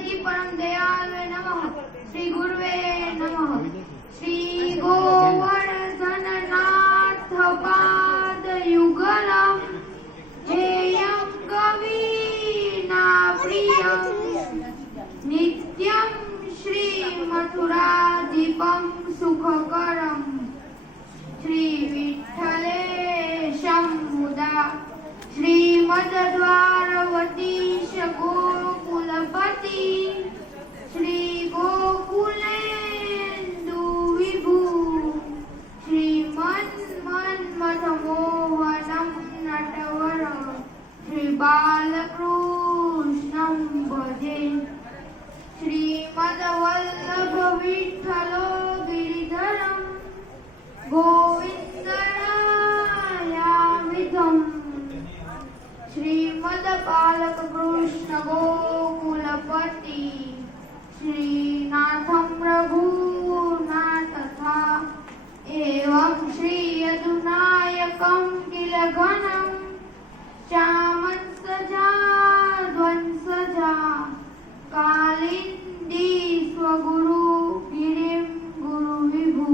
सर्वैति परम दयालवे नमः। श्री गुरुवे नमः। श्री गोवर्धननाथ पाद युगलम् हेयं कवीना प्रियं नित्यं श्री मथुराधिपं सुखकरम् श्री विठ्ठलेशं मुदा श्रीमद्द्वारवतीश गोकुलपति श्री गोकुलेन्दु विभु श्रीमन्मथमोहनं नटवर श्री बालकृष्णं भजे। श्रीमद्वल्लभ विठ्ठलो गिरिधरं गोविन्दरायामितम् श्रीमद्बालक कृष्ण गोकुलपति श्रीनाथं रघुनाथ तथा एवं श्री यदुनायकं किल घनं चामत्सजा ध्वंसजा कालिन्दी स्वगुरु गिरिं गुरु विभु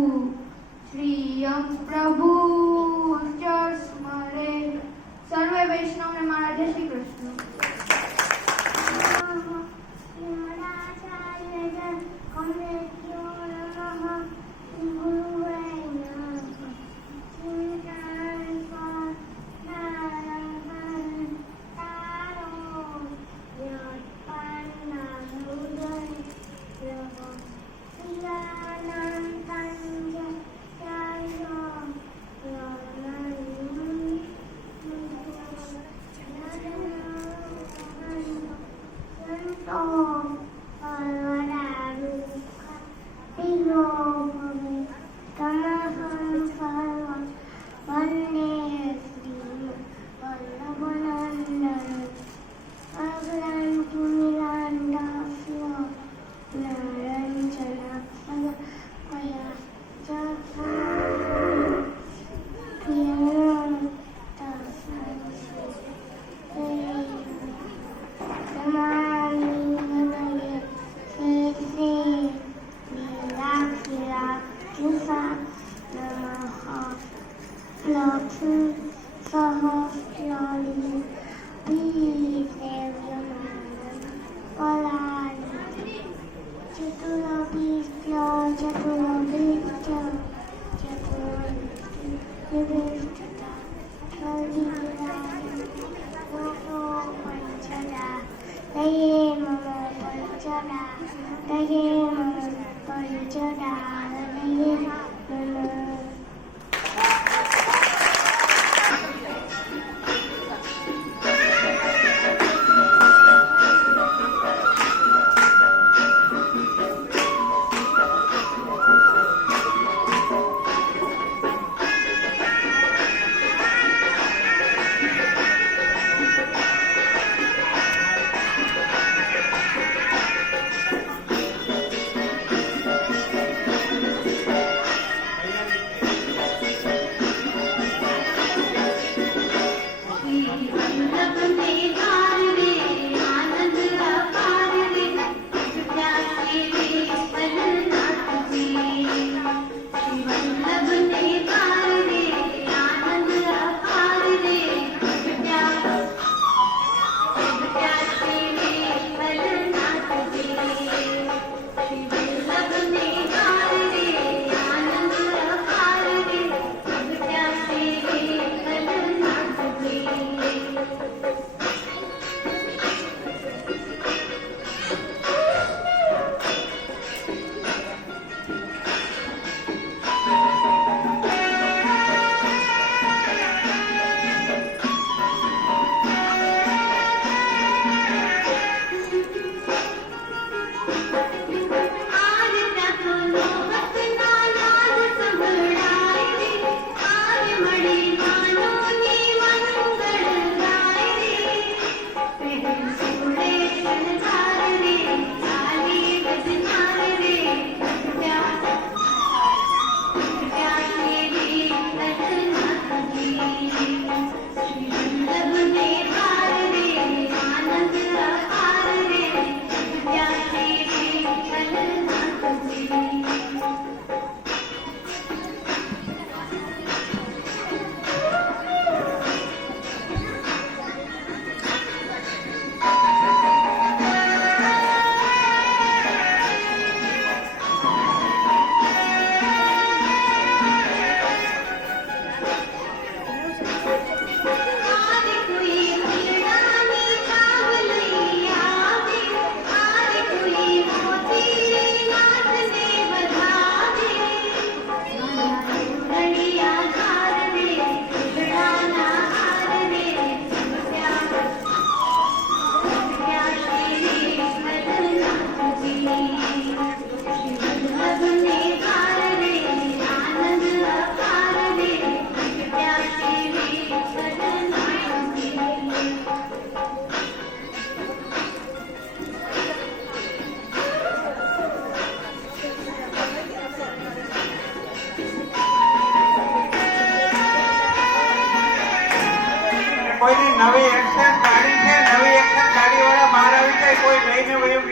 श्रियं प्रभु च स्मरे। सर्वे वैष्णव ने मारा जय श्री कृष्ण।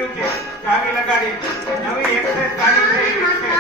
કર્યું છે. ચાવી લગાડી નવી એક્સેસ ગાડી છે એક્સેસ.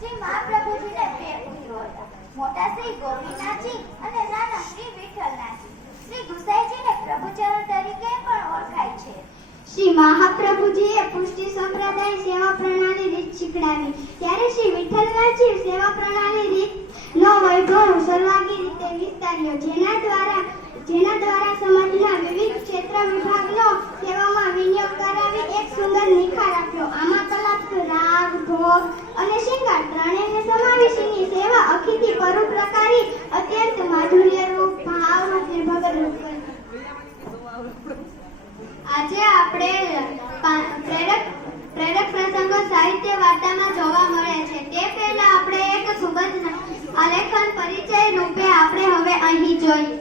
શ્રી મહાપ્રભુજીને બે પુત્રો હતા. મોટા શ્રી ગોપીનાથજી અને નાના શ્રી વિઠ્ઠલનાથજી. શ્રી ગુસાઈજીને પ્રભુચરણ તરીકે પણ ઓળખાય છે. શ્રી મહાપ્રભુજીએ પુષ્ટિ સંપ્રદાય સેવા પ્રણાલી રીત શીખડાવી. ત્યારે શ્રી વિઠ્ઠલનાથજી સેવા પ્રણાલી રીત નો વૈભવ સર્વાંગી રીતે વિસ્તાર્યો, જેના દ્વારા સમાજના વિવિધ ક્ષેત્ર વિભાગનો સેવામાં વિનિયોગ કરાવી એક સુંદર નિખાર આપ્યો. આમાં કલાપ, રાગ, ભોગ અને શૃંગાર ત્રણેયને સમાવેશીની સેવા અખીથી પરોપકારી અત્યંત માધુર્યરૂપ ભાવમાંથી ભગતરૂપ કરી. આજે આપણે પ્રેરક પ્રસંગો સાહિત્ય વાર્તામાં જોવા મળે છે. તે પહેલા આપણે એક સુગંધ આલેખન પરિચય રૂપે આપણે હવે અહીં જોઈએ.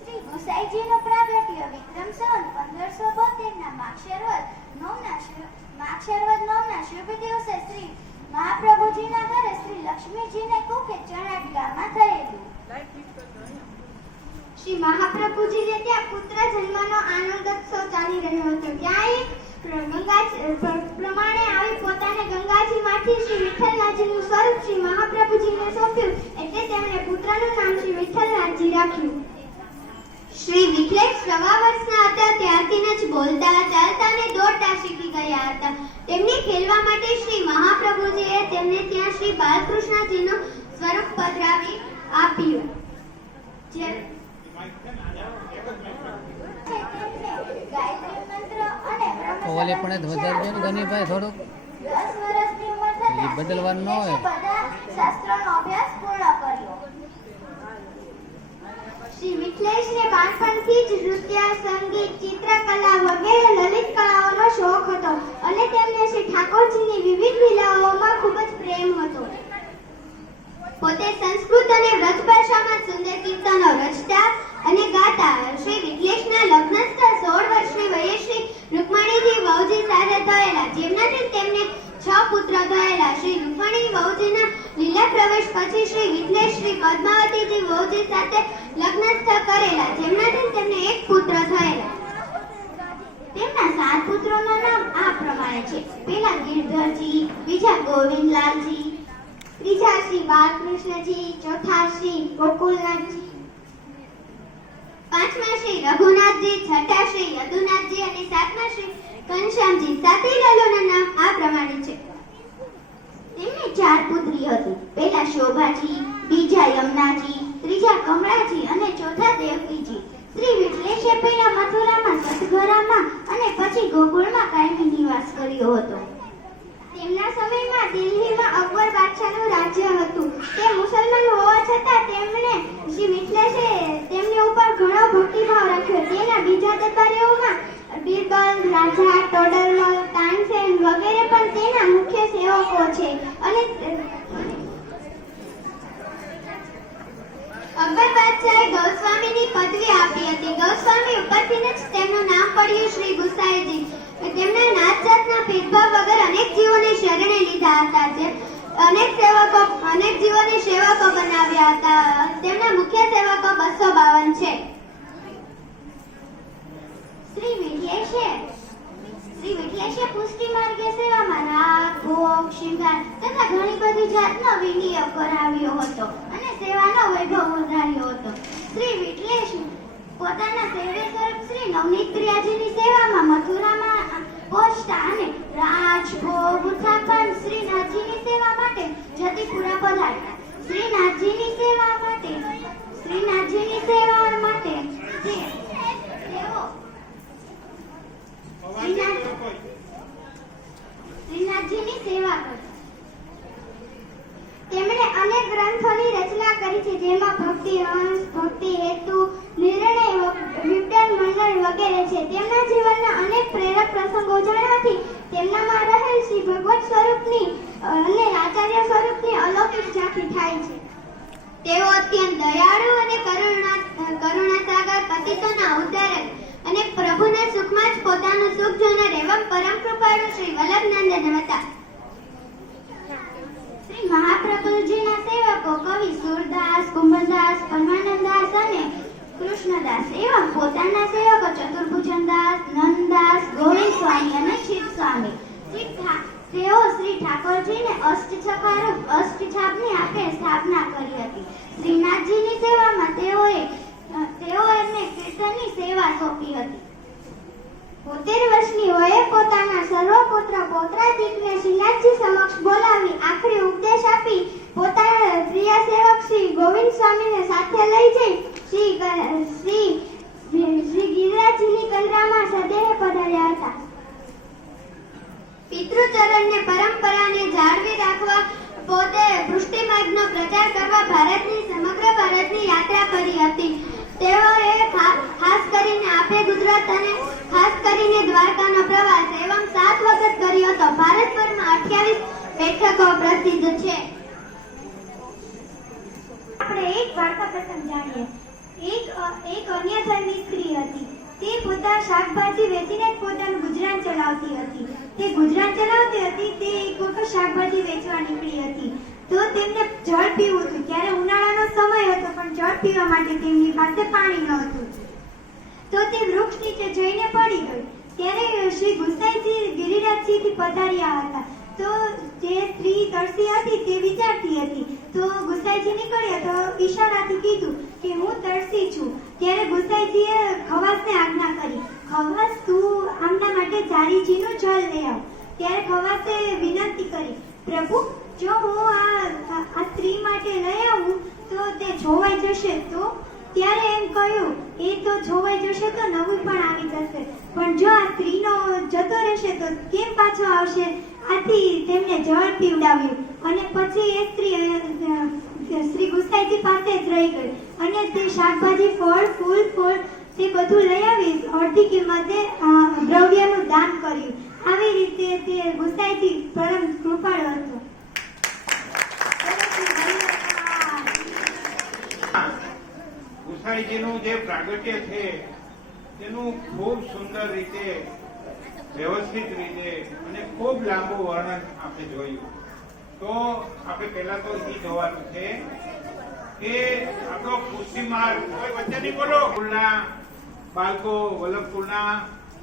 શ્રી ગુસાઈજીનો પ્રાગટ્ય વિક્રમ સંવત 1572 માક્ષરવદ નોમના શુભ દિવસે શ્રી મહાપ્રભુજીના ઘરે શ્રી લક્ષ્મીજીને કુખે ચણાટ ગામમાં થયેલું. શ્રી મહાપ્રભુજીને ત્યાં પુત્ર જન્મનો આનંદોત્સવ ચાલી રહ્યો હતો. ત્યાં પ્રમાણે આવી પોતાને ગંગાજીમાંથી શ્રી વિઠ્ઠલનાથજીનું સ્વરૂપ શ્રી મહાપ્રભુજીને સોંપ્યું, એટલે તેમણે પુત્રનું નામ શ્રી વિઠ્ઠલનાથજી રાખ્યું. શ્રી વિઠ્ઠલ સવા વર્ષના હતા ત્યારથી જ બોલતા, ચાલતા અને દોડતા શીખી ગયા હતા. તેમને ખેલવા માટે શ્રી મહાપ્રભુજીએ તેમને ત્યાં શ્રી બાલકૃષ્ણજીનું સ્વરૂપ પધરાવી આપ્યું. ઓલે પણ વધારે છે ને ગનીભાઈ થોડુંક 10 વર્ષની ઉંમર થતાં એ બદલવાનું ન હોય. બધા શાસ્ત્રોનો અભ્યાસ પૂર્ણ કર્યો. શ્રી વિઠ્ઠલેશને બાળપણથી જ નૃત્ય, સંગીત, ચિત્રકલા વગેરે લલિત કળાઓનો શોખ હતો અને તેમને શ્રી ઠાકોરજીની વિવિધ લીલાઓમાં ખૂબ જ પ્રેમ હતો. પોતે સંસ્કૃત અને વ્રજ ભાષામાં સુંદર કીર્તનો રચતા અને ગાતા. શ્રી વિઠ્ઠલેશના લગ્ન સ્થળ 16 વર્ષની વયે શ્રી રૂકમણીજી વહુજી સાથે થયેલા, જેમનાથી તેમને 6 પુત્ર થયેલા. શ્રી રૂકમણી વહુજીના લીલા પ્રવેશ પછી શ્રી વિઠ્ઠલેશ શ્રી પદ્માવતીજી વહુજી સાથે લગ્ન કરેલા, જેમનાથી તેમને 1 પુત્ર થયેલા. તેમના 7 પુત્રોના નામ આ પ્રમાણે છે. પહેલા ગિરધરજી, બીજા ગોવિંદલાલજી, ત્રીજા શ્રી બાલકૃષ્ણજી, ચોથા શ્રી ગોકુલનાથજી, પાંચમા શ્રી રઘુનાથજી, છઠ્ઠા શ્રી યદુનાથજી અને સાતમા શ્રી ઘનશ્યામજી. સાતેય લાલોના નામ આ પ્રમાણે છે. તેમને 4 પુત્રી હતી. પહેલા શોભાજી, બીજા યમુનાજી, ત્રીજા કમળાજી અને ચોથા દેવકીજી. શ્રી વિઠ્ઠલેશે પહેલા મથુરામાં સતઘરા મથુરામાં અને પછી ગોકુળમાં કાયમી નિવાસ કર્યો હતો. તેમના સમયમાં દિલ્હીમાં અકબર બાદશાહનું રાજ્ય હતું. તે મુસલમાન હોવા છતાં તેમણે શ્રી મિથિલેશે તેમની ઉપર ઘણો ભક્તિભાવ રાખ્યો. તેના બીજા દરબારીઓમાં બીરબલ, રાજા, ટોડરમલ, તાનસેન વગેરે પણ તેના મુખ્ય સેવકો છે. અને અકબર બાદશાહે ગૌસ્વામીની પદવી આપી હતી. ગૌસ્વામી ઉપરથી જ તેમનું નામ પડ્યું શ્રી ગુસાઈજી. તેમણે નાત જાતના ભેદભાવ વગર અનેક જીવોને શરણે લીધા હતા. અનેક જીવોને સેવકો બનાવ્યા હતા. તેમના મુખ્ય સેવકો 252 છે. શ્રી વિઠ્લેશે પુષ્ટિ માર્ગે સેવામાં રાગ, ભોગ, શૃંગાર તથા ઘણી બધી જાતનો વિનિયોગ કરાવ્યો હતો અને સેવાનો વૈભવ વધાર્યો હતો. શ્રી વિઠ્લેશ પોતાના સેવે સ્વરૂપ શ્રી નવનીત પ્રિયાજીની સેવામાં મથુરામાં પહોંચતા અને રાજ, ભોગ, ઉત્થાપન શ્રીનાથજીની સેવા માટે જતીપુરા પધારતા. શ્રીનાથજીની સેવા માટે શ્રીનાથજીની સેવા કરતા. તેમણે અનેક ગ્રંથોની રચના કરી છે, જેમાં ભક્તિ હંસ, ભક્તિ હેતુ, નિર્ણય, વિપદન મંડળ વગેરે છે. તેમના જીવનના અનેક પ્રેરક પ્રસંગો જાણવાથી તેમનામાં રહેલ શ્રી ભગવત સ્વરૂપની અને આચાર્ય સ્વરૂપની અલૌકિક ઝાંખી થાય છે. તેઓ અત્યંત દયાળુ અને કરુણાસાગર, પતિતોના ઉદ્ધારક અને પ્રભુના સુખમાં જ પોતાનું સુખ જોનાર એવં પરમ કૃપાળુ શ્રી વલ્લભનંદન હતા. શ્રી મહાપ્રભુજીના સેવકો કવિ સુરદાસ, કુંભદાસ, પરમાનંદદાસ અને કૃષ્ણદાસ એવં પોતાના સેવકો ચતુર્ભુજનદાસ, નંદદાસ, ગોવિંદ સ્વામી અને ચિત્ત સ્વામી. તેઓ શ્રી ઠાકોરજીને અષ્ટછાપની આપે સ્થાપના કરી હતી. શ્રીનાથજીની સેવામાં તેઓએ કીર્તનની સેવા સોંપી હતી. 72 વર્ષની વયે પોતાના સર્વપુત્ર પૌત્રાદિકને શ્રીનાથજી સમક્ષ બોલાવી આખરી ઉપદેશ આપી પોતાના પ્રિય સેવક શ્રી ગોવિંદ સ્વામીને સાથે લઈ જઈ શ્રી ગિરિરાજજીની કંદરામાં સદેહે પધાર્યા હતા. પિતૃચરણને પરંપરાને જાળવી રાખવા પોતે પુષ્ટિ માર્ગનો પ્રચાર કરવા સમગ્ર ભારતની યાત્રા કરી હતી. તેઓએ ખાસ કરીને આપે ગુજરાત અને ખાસ કરીને દ્વારકાનો પ્રવાસ એવં 7 વખત કર્યો હતો. ભારતભરમાં 28 બેઠકો પ્રસિદ્ધ છે. આપણે એક વાર્તા પ્રસંગ જાણીએ. એક અન્ય ધર્મની સ્ત્રી હતી. તે પોતાના શાકભાજી વેચીને પોતાનું ગુજરાન ચલાવતી હતી. તે એક વખત શાકભાજી વેચવા નીકળી હતી. તો તેમને જળ પીવું હતું. ત્યારે ઉનાળાનો સમય હતો, પણ જળ પીવા માટે તેમની પાસે પાણી ન હતું. તો તે વૃક્ષ નીચે જઈને પડી ગઈ. ત્યારે શ્રી ગુસાઈજી ગિરિરાજજીથી પધાર્યા હતા. તો જે સ્ત્રી તરસી હતી તે વિચારતી હતી. તો ગુસાઈજી નીકળ્યા તો ઈશારાથી કીધું કે હું તરસી છું. ત્યારે ગુસાઈજીએ ખવાસને આજ્ઞા કરી, ખવાસ તું આમના માટે ચારીજીનું જળ લઈ આવ. ત્યારે ખવાસે વિનંતી કરી, પ્રભુ જો હું આ સ્ત્રી માટે લઈ આવું તો તે જોવાઈ જશે તો? ત્યારે એમ કહ્યું, એ તો જોવાઈ જશે તો નવું પણ આવી જશે, પણ જો આ સ્ત્રીનો જતો રહેશે તો કેમ પાછો આવશે? આથી તેમને જળ પીવડાવ્યું અને પછી એ સ્ત્રી શ્રી ગુસાઈજી પાસે જ રહી ગઈ અને તે શાકભાજી, ફૂલ તે બધું લઈ આવી અડધી કિંમતે દ્રવ્યનું દાન કર્યું. આવી રીતે તે ગુસાઈજી પરમ કૃપાળુ હતો. ગુસાઈજીનું જે પ્રાગટ્ય છે તેનું ખૂબ સુંદર રીતે, વ્યવસ્થિત રીતે અને ખૂબ લાંબુ વર્ણન આપણે જોયું. તો આપણે પહેલા તો એ જોવાનું છે કે આપણો પુષ્ટિ માર્ગ, કોઈ વચ્ચે નહીં બોલો, કુળના બાળકો, વલ્લભકુળના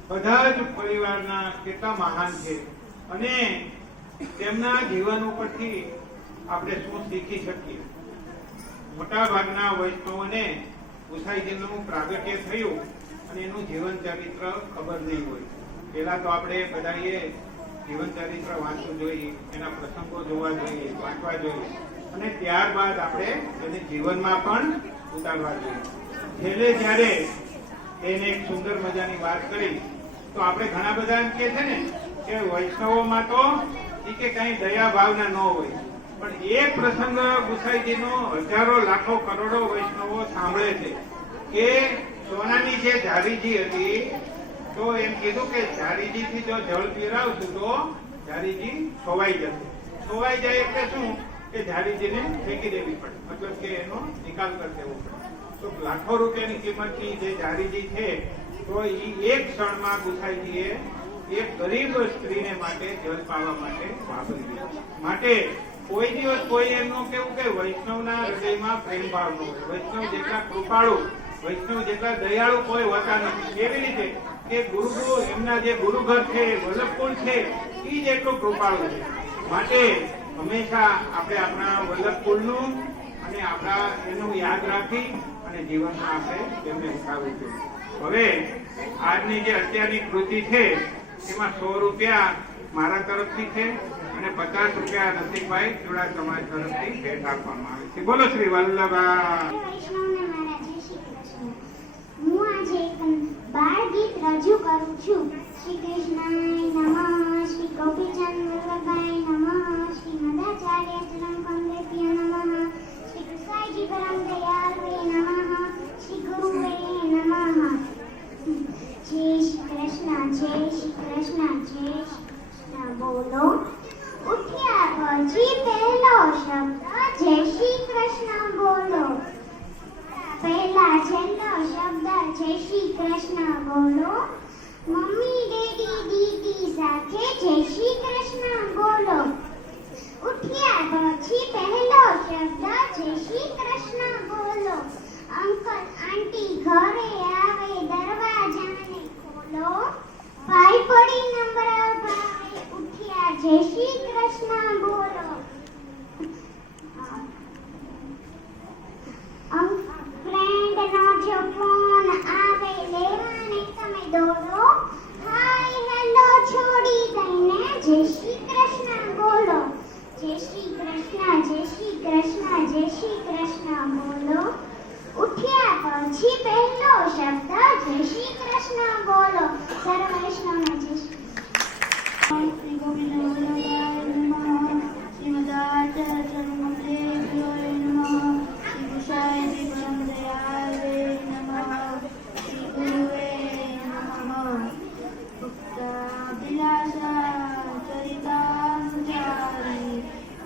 બધા જ પરિવારના કેટલા મહાન છે અને તેમના જીવન ઉપરથી આપણે શું શીખી શકીએ. મોટા ભાગના વૈષ્ણવોને ગુસાઈજીનું પ્રાગટ્ય થયું અને એનું જીવન ચરિત્ર ખબર નહીં હોય. પહેલા તો આપણે બધાએ જીવન ચરિત્ર વાંચવું જોઈએ, એના પ્રસંગો જોવા જોઈએ, વાંચવા જોઈએ અને ત્યારબાદ આપણે એને જીવનમાં પણ ઉતારવા જોઈએ. છેલ્લે જ્યારે એને એક સુંદર મજાની વાત કરી તો આપણે ઘણા બધા એમ કહે છે ને કે વૈષ્ણવોમાં તો ઈ કે કઈ દયા ભાવના ન હોય, પણ એક પ્રસંગ ગુસાઈજીનો હજારો લાખો કરોડો વૈષ્ણવો સાંભળે છે કે સોનાની જે ઝારીજી હતી તો એમ કીધું કે ઝારીજીથી જો જળ પીવડાવશું તો ઝારીજી છોવાઈ જશે. છોવાઈ જાય એટલે શું કે ઝારીજીને ફેંકી દેવી પડે, મતલબ કે એનો નિકાલ કરી દેવો પડે. તો લાખો રૂપિયાની કિંમતની જે ઝારીજી છે તો એ એક ક્ષણમાં ગુસાઈજીએ એક ગરીબ સ્ત્રીને માટે જળ પાવા માટે વાપરી દીધું. માટે કોઈ દિવસ કોઈ એમનું કેવું કે વૈષ્ણવના હૃદયમાં પ્રેમ ભાવ ન હોય. વૈષ્ણવ જેટલા કૃપાળુ, વૈષ્ણવ જેટલા દયાળુ કોઈ હોતા નથી. કેવી રીતે કે ગુરુ એમના જે ગુરુઘર છે, વલ્લભકુળ છે, એ જ એટલું કૃપાળુ છે. માટે હંમેશા આપણે આપણા વલ્લભકુળનું અને આપણા એનું યાદ રાખી અને જીવનમાં આપણે તેમને ઉઠાવવું જોઈએ. હવે આજની જે અત્યારની કૃતિ છે એમાં 100 રૂપિયા મારા તરફથી છે અને 50 રૂપિયા રસિકભાઈ જોડા સમાજ તરફથી ભેટ આપવામાં આવે છે. બોલો શ્રી વલ્લભા. વૈષ્ણવને મારા જય શ્રી કૃષ્ણ. હું આજે એક બાળ ગીત રજૂ કરું છું. શ્રી કૃષ્ણાય નમઃ, શ્રી ગોપીચંદ વલ્લભાય નમઃ, શ્રી મદાચાર્ય ચરણ કમલેભ્ય નમઃ, શ્રી ગુસાઈજી પરમ દયાળવે નમઃ, શ્રી ગુરુવે નમઃ. જય શ્રી કૃષ્ણ, જય શ્રી કૃષ્ણ, જય શ્રી કૃષ્ણ બોલો. ઉઠ્યા પછી પહેલો શબ્દ જય શ્રી કૃષ્ણ બોલો. પહેલા છેલ્લો શબ્દ જય શ્રી કૃષ્ણ બોલો. મમ્મી ડેડી દીદી સાથે જય શ્રી કૃષ્ણ બોલો. ઉઠ્યા પછી પહેલો શબ્દ જય શ્રી કૃષ્ણ બોલો. અંકલ આંટી ઘરે આવે દરવાજાને ખોલો. ભાઈ પડી નંબર ભાઈ ઉઠ્યા જય શ્રી કૃષ્ણ બોલો. ફ્રેન્ડ નો જો ફોન આવે લેવાને તમે દોડો. હાય હેલો છોડી દઈને જય શ્રી કૃષ્ણ બોલો. જય શ્રી કૃષ્ણ, જય શ્રી કૃષ્ણ, જય શ્રી કૃષ્ણ બોલો. ઉઠ્યા પછી પહેલો શબ્દ જય શ્રી કૃષ્ણ બોલો. સર્વ વૈષ્ણવને જય શ્રી કૃષ્ણ. શ્રી ગોવિંદ વલ્લભાય નમઃ, શ્રી મદાચાર્ય ચરણ કમલેભ્યો નમઃ, શ્રી ગુસાઈજી પરમ દયાળવે નમઃ, શ્રી ગુરુવે નમઃ. ભક્તાભિલાષા ચરિતાનુચારી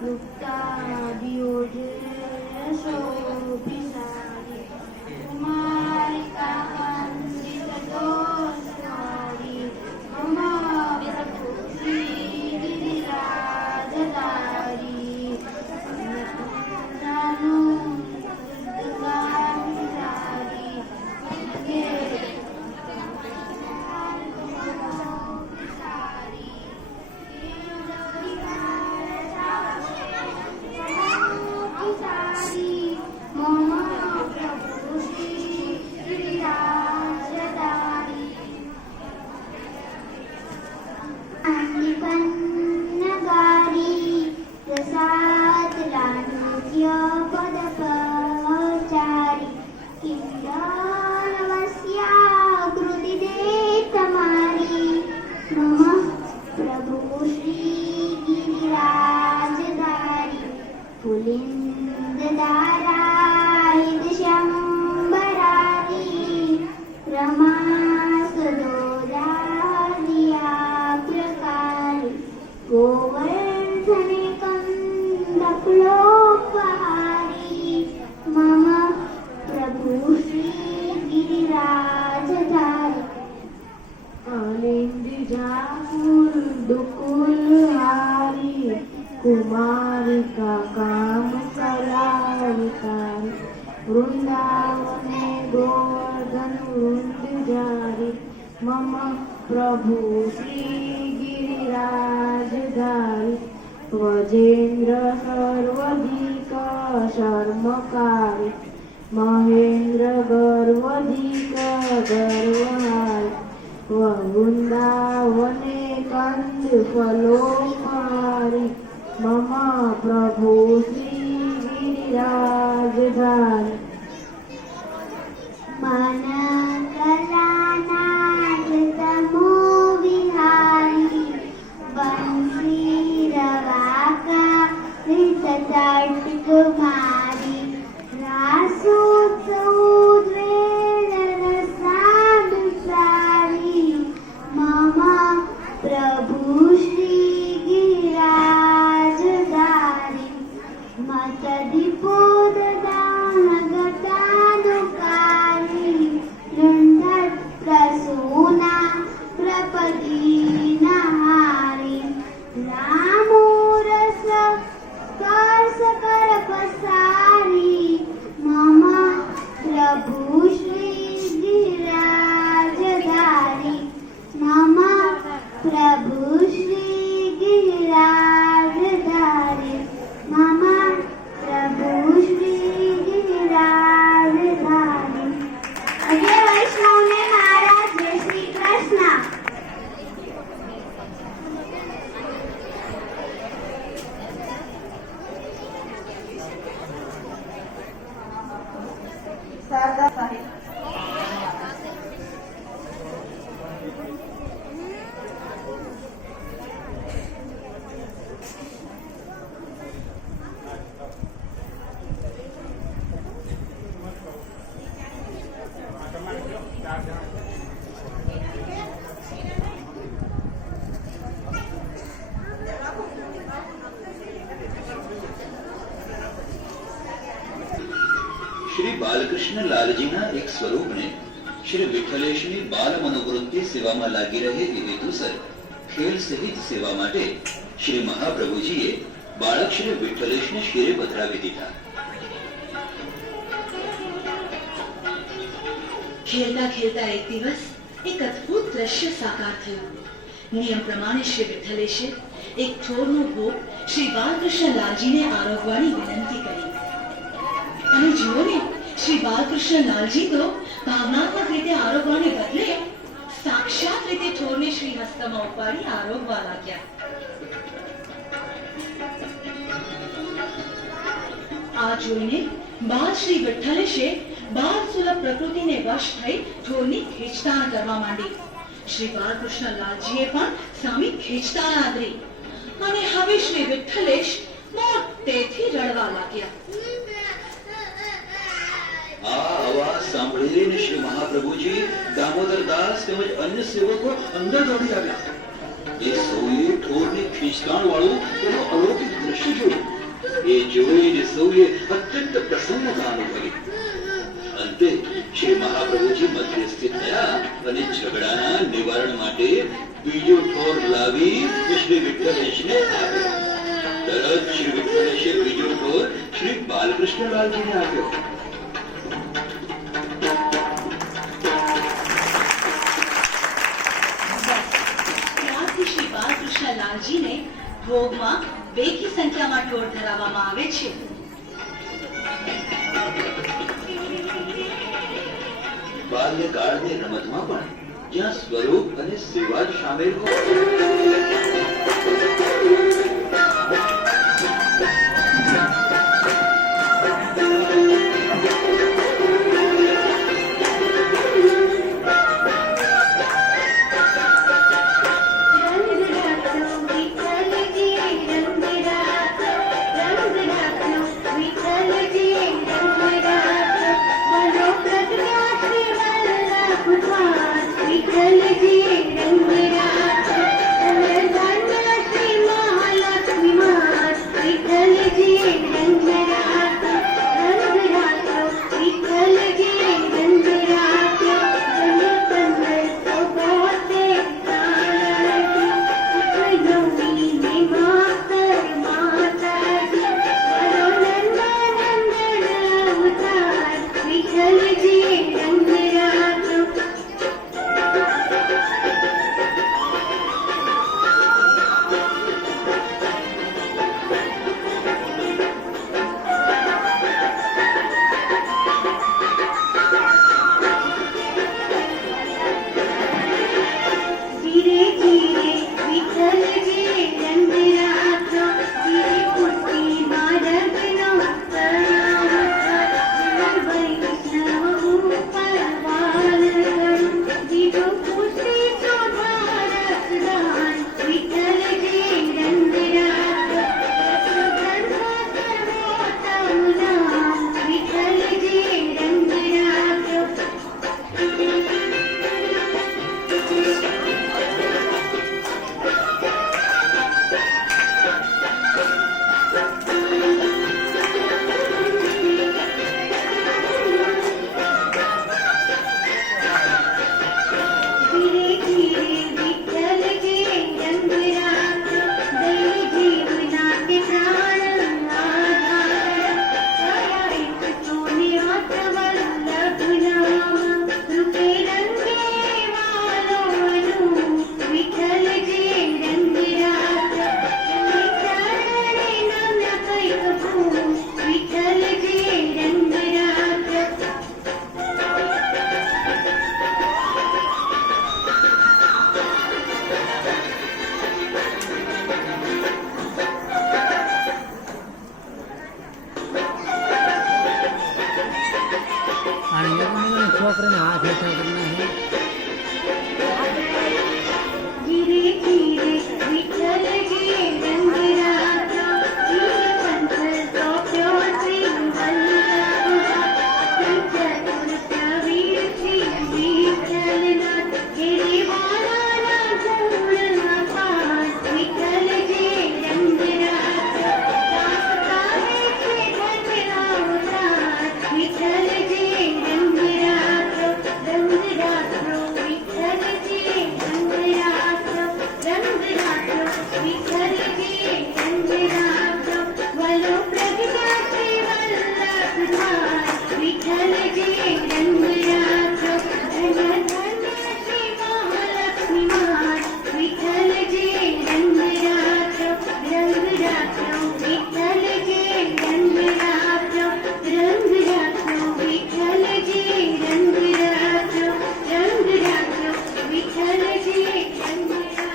મુક્તાભિયોગે શોભિસારી કુમારી કાંતિત દોષવારી મમ પ્રભુ શ્રી ગિરિરાજધારી જાનુ દુર્ગાંધારી कुमारिका काम कराविकारी वृंदावने गोवर्धन वृंदजारी मम प्रभु श्री गिरिराजधारी वजेन्द्र सर्वधिक शर्मकारी महेन्द्र गर्वधिक गर्वहारी वृंदावने कंद फलोपहारी मम प्रभु श्री गिरिराजधारी मन कलानाद तमो प्रभु श्री गिरिराजधारी मत दीपोद दान गतानुकारी लुंडत प्रसूना प्रपदीनहारी रामोरस कर्स कर पसारी मम प्रभु श्री गिरिराजधारी मम प्रभु श्री गिरिराजधारी मम प्रभु श्री गिरिराजधारी। अजय वैष्णव ने महाराज जय श्री कृष्ण। શારદા સાહેબ श्री बालकृष्ण लालजीना एक स्वरूपने श्री વિઠ્ઠલેશની બાલ મનોવૃત્તિ સેવામાં લાગી રહે એ હેતુસર ખેલ સહિત સેવા માટે શ્રી મહાપ્રભુજીએ બાળક શ્રી વિઠ્ઠલેશને શિરે પધરાવી દીધા. ખેલતા ખેલતા એક દિવસ એક અદ્ભુત દ્રશ્ય સાકાર થયું. નિયમ પ્રમાણે શ્રી વિઠ્ઠલેશે એક થોરનો ભોગ શ્રી બાલકૃષ્ણ લાલજીને આરોગવાની વિનંતી કરી. અને જુઓ ને, શ્રી બાલકૃષ્ણ લાલજી તો ભાવનાત્મક રીતે આરોગવાને બદલે સાક્ષાત રીતે ઠોરને શ્રી હસ્તમાં ઉપાડી આરોગવા લાગ્યા. આ જોઈને બાલ શ્રી વિઠ્ઠલેશે બાલ સુલભ પ્રકૃતિને વશ થઈ ઠોરની ખેંચતાણ કરવા માંડી. શ્રી બાલકૃષ્ણ લાલજીએ પણ સામી ખેંચતાણ આદરી અને હવે શ્રી વિઠ્ઠલેશ મોટેથી રડવા લાગ્યા. આ અવાજ સાંભળીને શ્રી મહાપ્રભુજી દામોદરદાસ તેમજ અન્ય સેવકો અંદર દોડી આવ્યા. એ સૌએ ઠોરની ખેંચતાણ વાળું એનું અલૌકિક દ્રશ્ય જોયું. એ જોઈને સૌએ અત્યંત પ્રસન્નતા અનુભવી. અંતે શ્રી મહાપ્રભુજી મધ્યસ્થી થયા અને ઝઘડાના નિવારણ માટે બીજો ઠોર લાવી શ્રી વિઠ્ઠલેશને આપ્યો. તરત શ્રી વિઠ્ઠલેશે બીજો ઠોર શ્રી બાલકૃષ્ણ લાલજીને આપ્યો. ત્યારથી શ્રી બાલકૃષ્ણ લાલજીને ભોગમાં બેકી સંખ્યામાં ઠોર ધરાવવામાં આવે છે. બાલ્યકાળની રમતમાં પણ જ્યાં સ્વરૂપ અને સેવા જ શામેલ હોય વિઠ્ઠલજી રંગરાજો વલો પ્રગટાશે વલ્લભધામ વિઠ્ઠલજી રંગરાજો ધન્ય ધન્ય શ્રી મહાલક્ષ્મી માત વિઠ્ઠલજી રંગરાજો રંગરાજો વિઠ્ઠલજી રંગરાજો રંગરાજો વિઠ્ઠલજી રંગરાજો રંગરાજો વિઠ્ઠલજી રંગરાજો.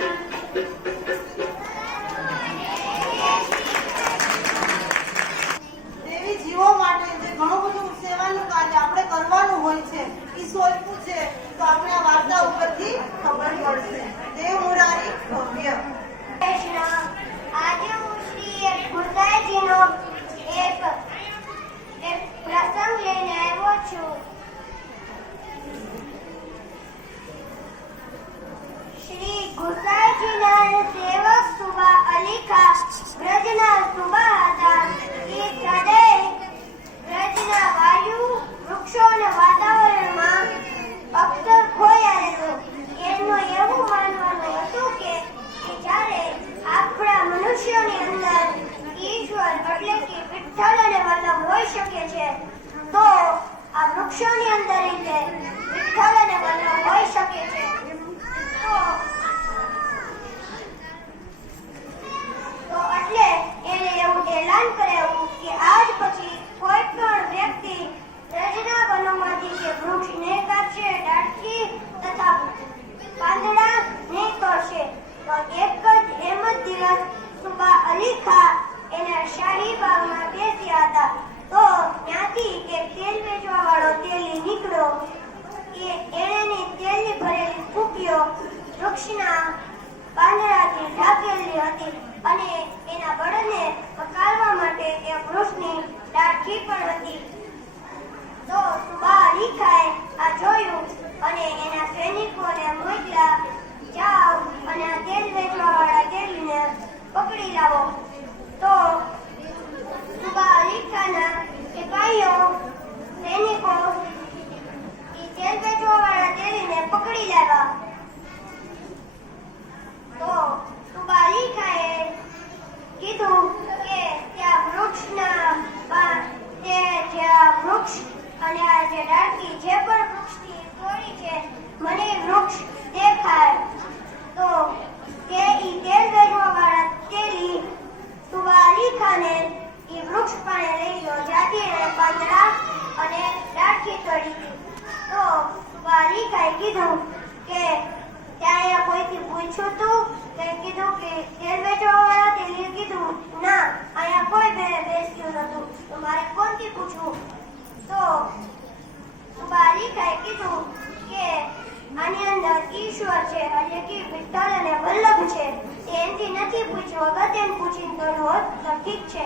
દેવી જીવો માટે જે ઘણું બધું સેવાનું કાર્ય આપણે કરવાનું હોય છે એ સોચવું છે તો આપણે આ વાર્તા ઉપરથી ખબર પડશે. દેવ મુરારી ભવ્ય. આજે હું શ્રી ગુસાઈજીનો એક પ્રસંગ લઈને આવ્યો છું. શ્રી ગુસાઈજીના સેવક સુબા અલી ખાન બ્રજના સુબા હતા. એ સદૈવ બ્રજના વાયુ વૃક્ષો અને વાતાવરણમાં અક્ષર ખોયા રહેતો. એમનું એવું માનવાનું હતું કે જ્યારે આપણા મનુષ્યોની અંદર ઈશ્વર એટલે કે વિઠ્ઠલ અને વલ્લભ હોઈ શકે છે તો આ વૃક્ષોની અંદર એટલે વિઠ્ઠલ અને વલ્લભ હોઈ શકે છે. તો એટલે એને એવું એલાન કરાવ્યું કે આજ પછી કોઈ પણ વ્યક્તિ રજના વનોમાંથી કે વૃક્ષને કાપશે, ડાળખી તથા પાંદડા નહીં તોડશે. તો એક જ એમ જ દિવસ સુબા અલી ખાન એના શાહી બાગમાં બેસ્યા હતા. તો ત્યાંથી એક તેલ વેચવા વાળો તેલી નીકળ્યો. એની તેલની ભરેલી કૂપીઓ વૃક્ષના પાંદડાથી ઢાંકેલી હતી અને એના બળને પકાવવા માટે એ વૃક્ષની ડાળખી પણ હતી. તો સુબા અલી ખાએ આ જોયું અને એના સૈનિકોને મોકલ્યા, જાઓ અને આ તેલ વેચવા વાળા તેલીને પકડી લાવો. તો સુબા અલી ખાના સિપાહીઓ સૈનિકો તેલ વેચવા વાળા તેલીને પકડી લાવ્યા. તો સુબા અલી ખાએ કીધું કે ત્યાં વૃક્ષના વૃક્ષ અને આ જે ડાળખી જે પણ વૃક્ષથી તોડી છે મને વૃક્ષ દેખાય. તો તે ઈ તેલ વેચવા વાળા તેલી સુબા અલી ખાને ઈ વૃક્ષ પાસે લઈ ગયો જ્યાંથી એને પાંદડા અને ડાળખી તોડી હતી. તો સુબા અલી ખાએ કીધું કે ત્યાં કોઈથી પૂછ્યું તું? તે કીધું કે તેલ વેચવા વાળા તેલીએ કીધું ના, અહીંયા કોઈ બેસ્યું નતું. તો મારે કોણથી પૂછવું? તો સુબા અલી ખાએ કીધું કે આની અંદર ઈશ્વર છે એટલે કે વિઠ્ઠલ અને વલ્લભ છે. એમથી નથી પૂછ્યું, અગર એમ પૂછીને તોડ્યું હોત તો ઠીક છે.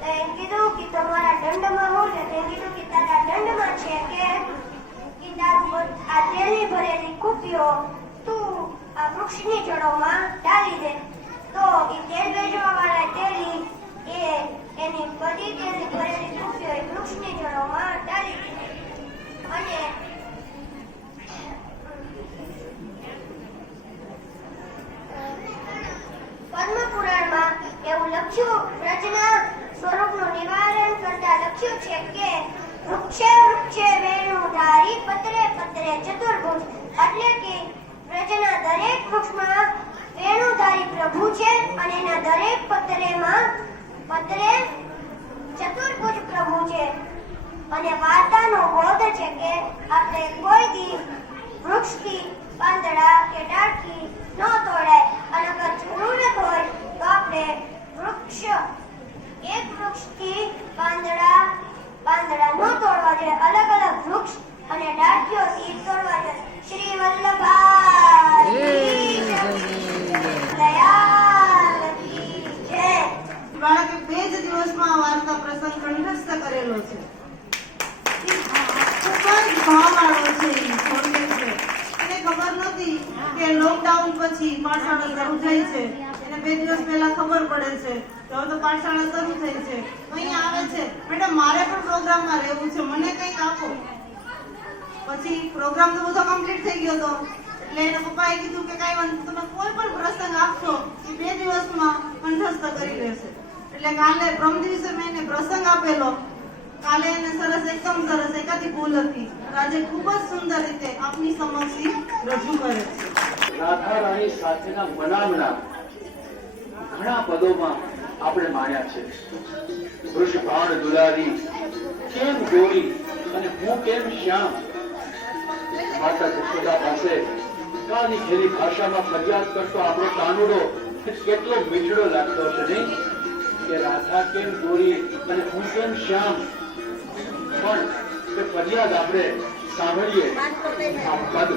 તો એમ કીધું કે તમારા દંડમાં શું છે? એમ કીધું કે તારા દંડમાં છે કે આ તેલની ભરેલી કૂપીઓ તું આ વૃક્ષની જડોમાં ડાલી દે. તો એ તેલ વેચવા વાળા તેલી એની બધી તેલની ભરેલી કૂપીઓ એ વૃક્ષની જડોમાં ડાલી દીધી. અને પદ્મ પુરાણમાં એવું લખ્યું, બ્રજના સ્વરૂપનું નિવારણ કરતા લખ્યું છે કે વૃક્ષે વૃક્ષે વેણુધારી પત્રે પત્રે ચતુર્ભુજ. એટલે કે બ્રજના દરેક વૃક્ષમાં વેણુધારી પ્રભુ છે અને એના દરેક પત્રે ચતુર્ભુજ પ્રભુ છે. અને વાર્તાનો બોધ છે કે આપણે કોઈ દી વૃક્ષથી પાંદડા કે ડાળખી ન તોડાય અને અગર જરૂરત હોય તો આપણે એક વૃક્ષથી પાંદડા ન તોડવા જોઈએ, અલગ અલગ વૃક્ષ અને ડાળખીઓથી તોડવા જોઈએ. શ્રી વલ્લભાઈ દયાલ કી જય. બાળકે 2 જ દિવસમાં આ વાર્તા પ્રસંગ કંઠસ્થ કરેલો છે. ખૂબ જ ભાવવાળો છે. એને ખબર નહોતી કે લોકડાઉન પછી પાઠશાળા શરૂ થઈ છે. એને 2 દિવસ પહેલા ખબર પડે છે તો હવે તો પાઠશાળા શરૂ થઈ છે. અહીંયા આવે છે, મેડમ મારે પણ પ્રોગ્રામમાં રહેવું છે, મને કંઈક આપો. પછી પ્રોગ્રામ તો બધો કમ્પ્લીટ થઈ ગયો હતો એટલે એના પપ્પાએ કીધું કે કાંઈ વાંધો, તમે કોઈ પણ પ્રસંગ આપશો એ 2 દિવસમાં સિદ્ધસ્થ કરી લેશે. એટલે કાલે પ્રમ દિવસે મેં એને પ્રસંગ આપેલો. કાલે એને સરસ એકદમ સરસ એકાદી ભૂલ હતી. આજે ખૂબ જ સુંદર રીતે આપની સમક્ષ ઈ રજૂ કરે છે. રાધા રાણી સાથેના મનામણા ઘણા પદોમાં આપણે માણ્યા છે. વૃષભાણ દુલારી, કેમ ગોરી અને હું કેમ શ્યામ. માતા જશોદા પાસે કાની ઘેરી ભાષામાં ફરિયાદ કરતો આપણો કાનુડો કેટલો મીઠડો લાગતો હશે નહીં, કે રાધા કેમ ગોરી અને હું કેમ શ્યામ. પણ તે ફરિયાદ આપણે સાંભળીએ આ પદ.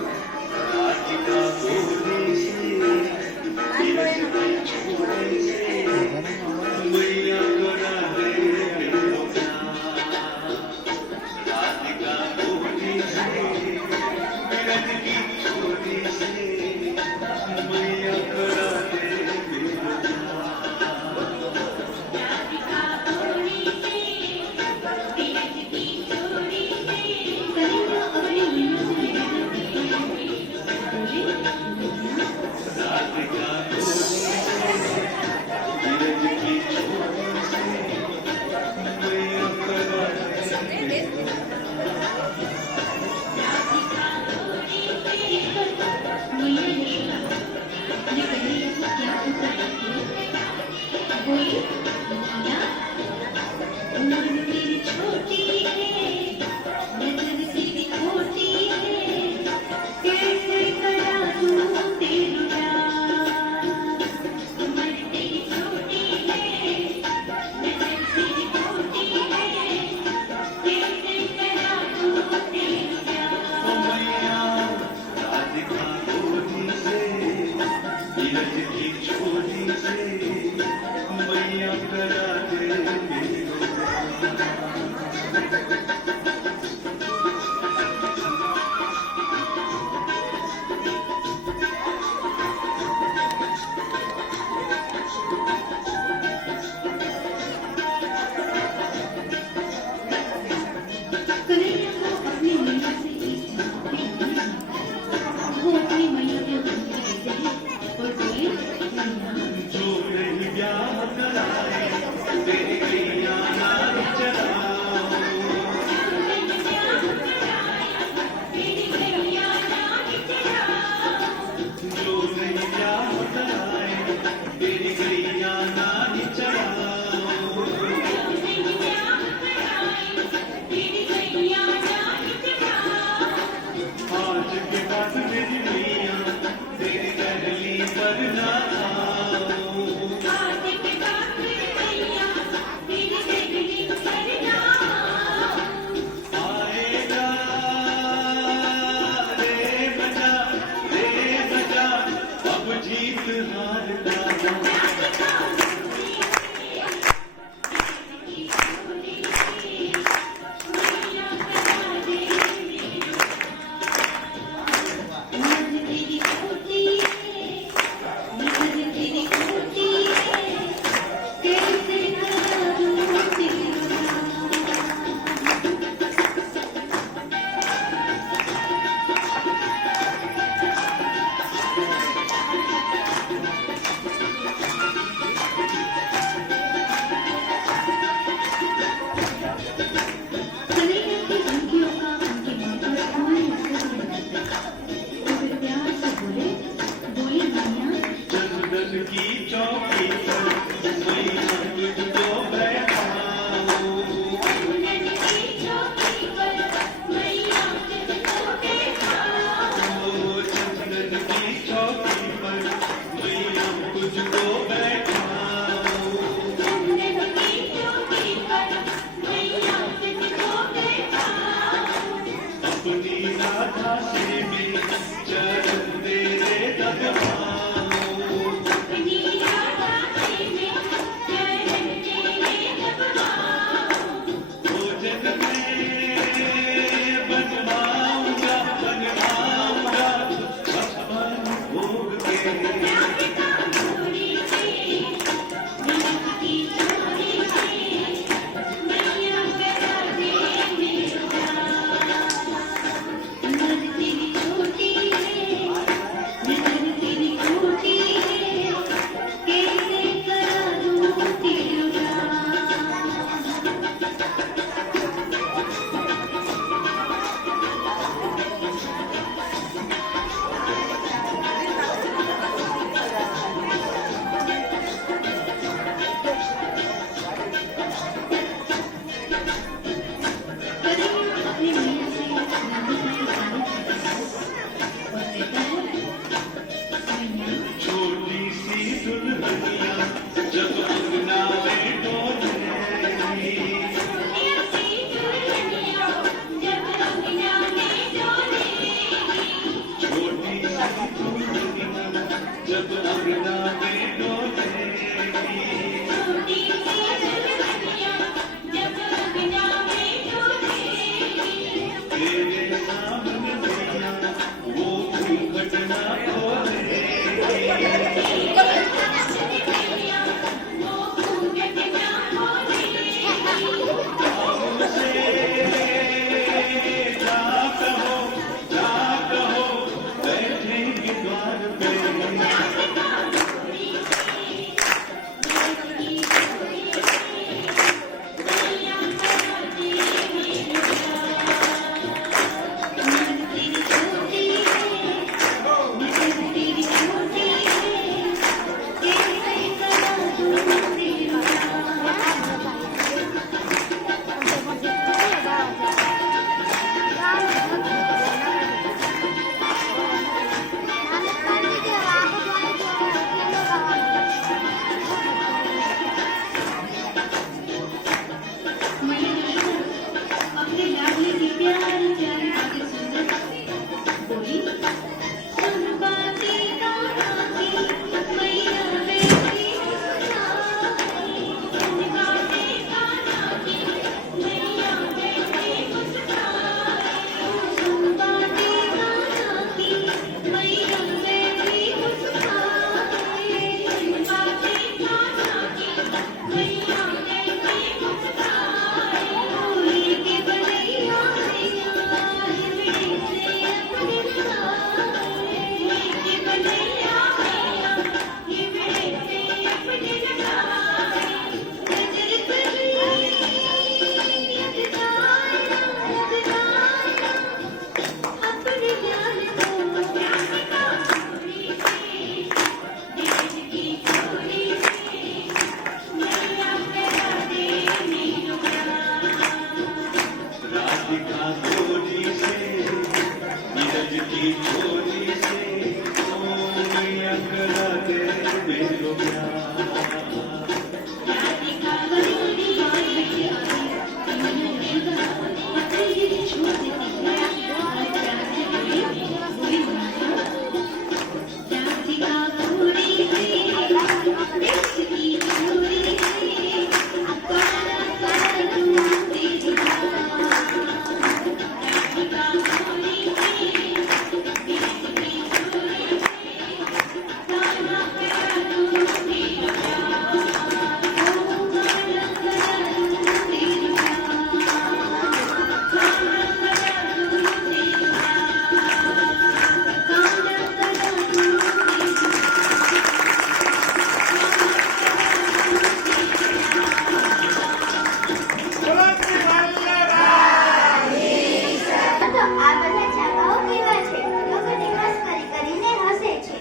તો આ બધા છાપાઓ કેવા છે? લોકોની મસ્કરી કરીને હસે છે.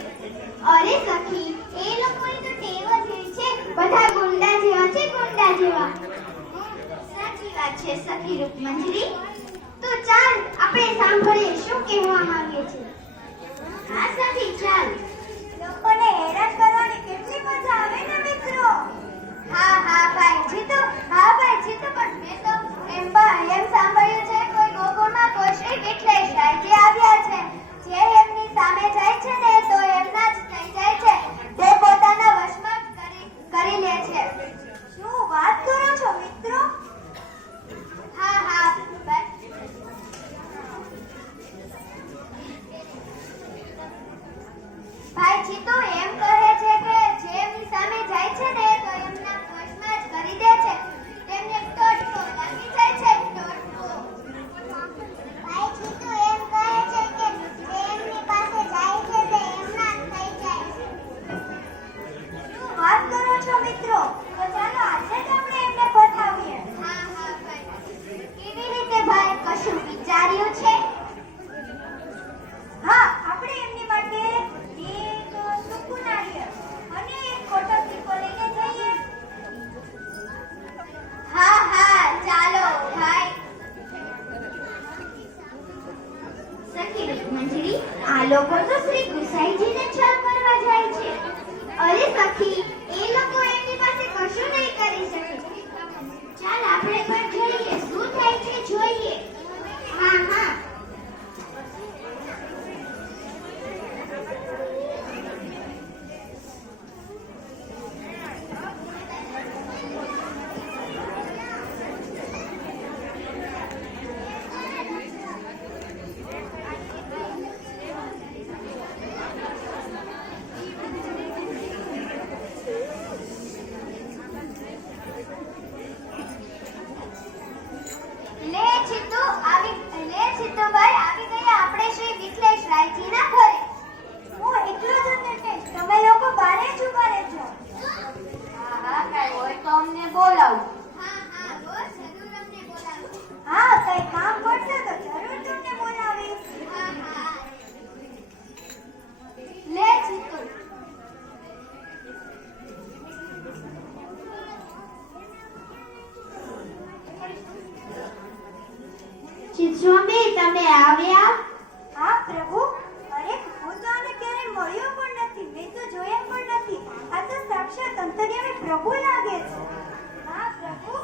અરે સખી, એ લોકોની તો ટેવ જ એવી છે, બધા ગુંડા જેવા છે, ગુંડા જેવા. સાચી વાત છે સખી રૂપમંજરી. તો ચાલ આપણે સાંભળીએ શું કહેવા માંગે છે. હા સખી, ચાલ. લોકોને હેરાન કરવાની કેટલી મજા આવે ને મિત્રો. હા ભાઈ જીતુ, પણ મેં તો એમ સાંભળ્યું છે કોઈ ગોકુળમાં કોઈ શ્રી વિઠ્ઠલેશ્વરજી આવ્યા છે. જે એમની સામે જાય છે ને તો એમના જ થઈ જાય છે. તે પોતાના વશમાં કરી લે છે. શું વાત કરો છો મિત્રો? હા ભાઈ જીતુ એમ કહે છે કે જે એમની સામે જાય છે ને તો એમના વશમાં જ કરી દે છે. તેમને ટોટકો લાગી જાય છે, ટોટકો. ભાઈ જીતુ એમ કહે છે કે જે એમની પાસે જાય છે તે એમના જ થઈ જાય છે. શું વાત કરો છો મિત્રો? તો ચાલો આજે જ આપણે એમને બતાવીએ. હા ભાઈ. કેવી રીતે ભાઈ, કશું વિચાર્યું છે? હા, આપણે એમની માટે એક સૂકું નારિયેળ અને એક ખોટો સિક્કો લઈને જઈએ. હા, ચાલો ભાઈ. સખી રૂપમંજરી, આ લોકો તો શ્રી ગુસાઈજીને છળ કરવા જાય છે. અરે સખી, એ લોકો એમની પાસે કશું નહીં કરી શકે. ચાલ આપણે પણ જઈએ, શું થાય છે જોઈએ. હા જીતુભાઈ, આવી ગયા આપણે શ્રી વિઠ્ઠલેશ્વરજીના ઘરે. હું એકલો જ નથી, તમે લોકો બારે જ ઊભા રહેજો. હા, કઈ હોય તો અમને બોલાવો. હા, જરૂર અમને બોલાવો. હા, કઈ કામ પડશે તો જરૂર તમને બોલાવીશ. હા. લે જીતુ. સ્વામી, તમે આવ્યા? હા પ્રભુ. અરે, હું તો આને ક્યારે મળ્યો પણ નથી, મેં તો જોયા પણ નથી. આ તો સાક્ષાત અંતર્યામી પ્રભુ લાગે છે. હા પ્રભુ.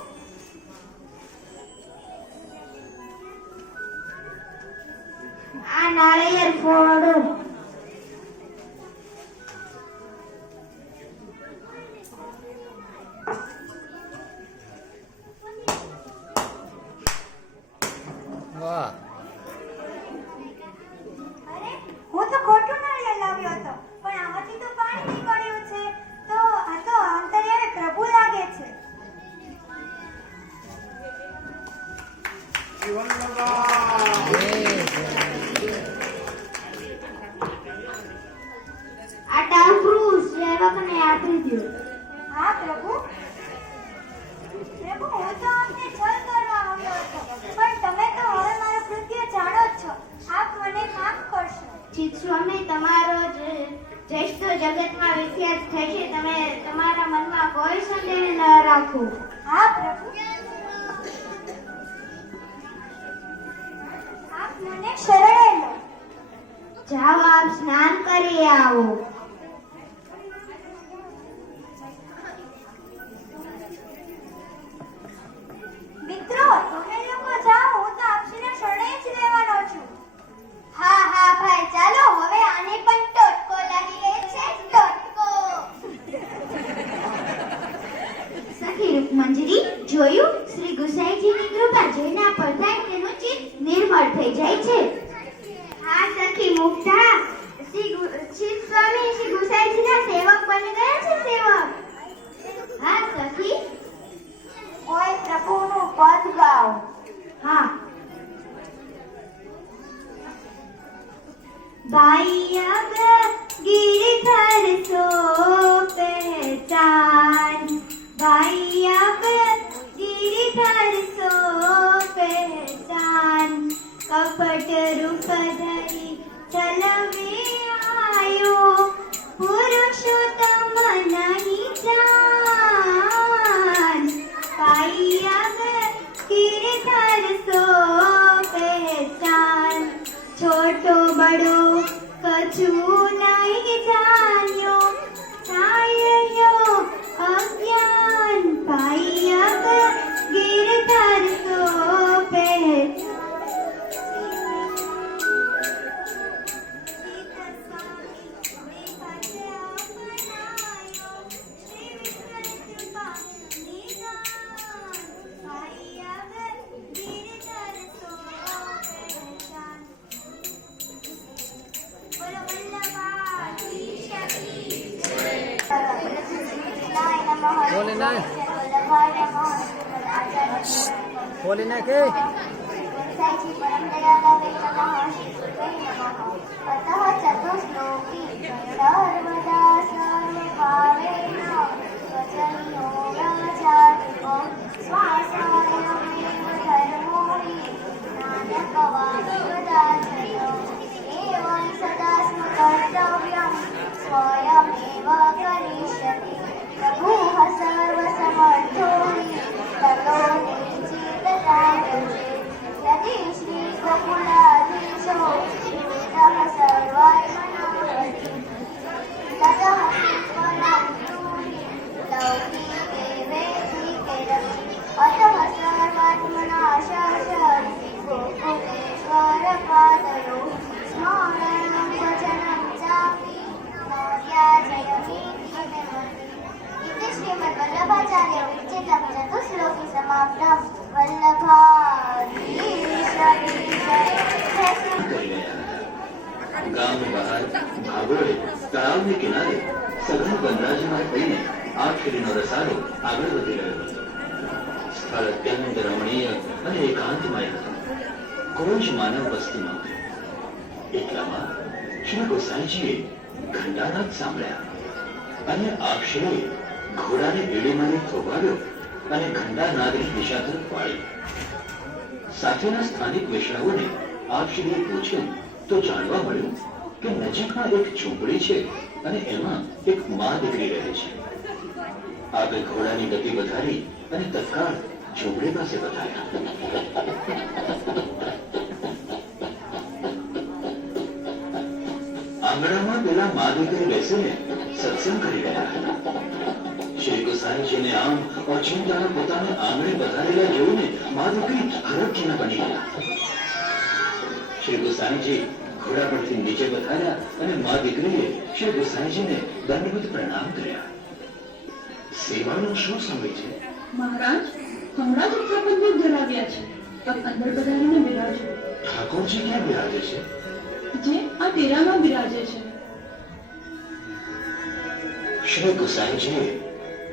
આ નાળિયેર ફોડો. વાહ. અરે, હું તો ખોટું નાળિયેર લાવ્યો હતો, પણ આમાંથી તો પાણી નીકળ્યું છે. તો આ તો અંતર્યામી પ્રભુ લાગે છે. આ ટાંકરું સેવકને આપી દો. હા પ્રભુ. પ્રભુ, હું તો આપને છળ કરવા આવ્યો હતો, પણ તમે તો હવે મારું કૃત્ય જાણો જ છો. આપ મને માફ કરશો. ચિત સ્વામી, તમારો જશ તો જગતમાં વિખ્યાત થશે. તમે તમારા મનમાં કોઈ સંદેહ ન રાખો. હા પ્રભુ. આપ મને શરણે લો. જાઓ, આપ સ્નાન કરી આવો. જોયું, શ્રી ગુસાઈજીની કૃપા જેના પર થાય તેનું ચિત્ત નિર્મળ થઈ જાય છે. હા સખી મુગ્ધા, શ્રી સ્વામી શ્રી ગુસાઈજીના સેવક બની ગયા છે. સેવક. હા સખી, કોઈ પ્રભુનું પદ ગાઓ. હા. भाई अब गिरधर सो पहचान, भाई अब गिरधर सो पहचान, कपट रूप धरी चलवे आयो, पुरुषोत्तम नहीं जान, भाई अब गिरधर सो पहचान, छोटो बड़ो कछु नहीं जान्यो, सायो अज्ञान, भाई अब गिरधर सो બોલે ના બોલે ના કે गुसाईजी परम दयालवे नमः, श्रीकृते नमः. अतः चतुश्लोकी सर्वदा सर्वभावेन वचनो व्रजातिको स्वासायमेव धर्मो हि नानकवान् वदाचयो. एवं सदा स्मर्तव्यं स्वयमेव करिष्यति. प्रभुः सर्वसमर्थो हि ततो निश्चिततामचे. यदि श्री गोकुलाधीशो निमित्तः सर्वात्मनामति, ततः परं ब्रूहि लौकिके वैदिके रवि. अतः सर्वात्मना शासन् गोकुलेश्वरपादयो. स्मरणं वचनं चापि न त्याजयमीति विमति. इति श्रीमद्वल्लभाचार्य विरचितं चतुश्लोकी समाप्तं. गांव बहार भागोळे तळावने किनारे सघन वनराजीમાં થઈને આખરીનો રસાલો આગળ વધી રહ્યો હતો. સ્થળ અત્યંત રમણીય અને એકાંતમય હતું. કોઈ જ માનવ વસ્તી નહોતી. એટલામાં શ્રી ગોસાઈજીએ ઘંટાનાદ સાંભળ્યા અને આક્ષરે ઘોડાને એડીમાંથી થોભાવ્યો અને ઘંટાનાદની દિશા તરફ વાળી. સાથેના સ્થાનિક વૈષ્ણવોને આક્ષરીએ પૂછ્યું તો જાણવા મળ્યું કે નજીકમાં એક ઝૂંપડી છે અને એમાં એક મા દીકરી રહે છે. આપણે ઘોડાની ગતિ વધારી અને તત્કાળ ઝૂંપડી પાસે વધાર્યા. આંગણામાં પેલા મા દીકરી બેસીને સત્સંગ કરી રહ્યા હતા. શ્રી ગુસાઈજીને આમ અચિંતાના પોતાને આંગણે વધારેલા જોઈને મા દીકરી હરખીના બની ગયા. શ્રી ગુસાઈજી ઘોડા પરથી નીચે વધાર્યા અને મા દીકરીએ શ્રી ગુસાઈજીને દંડવત પ્રણામ કર્યા. સેવાનો શું સમય છે? મહારાજ, હમણાં જ ઉત્થાપનભોગ ધરાવ્યા છે. આપ અંદર પધારીને બિરાજો. ઠાકોરજી ક્યાં બિરાજે છે? જે આ તેરામાં બિરાજે છે. શ્રી ગુસાઈજીએ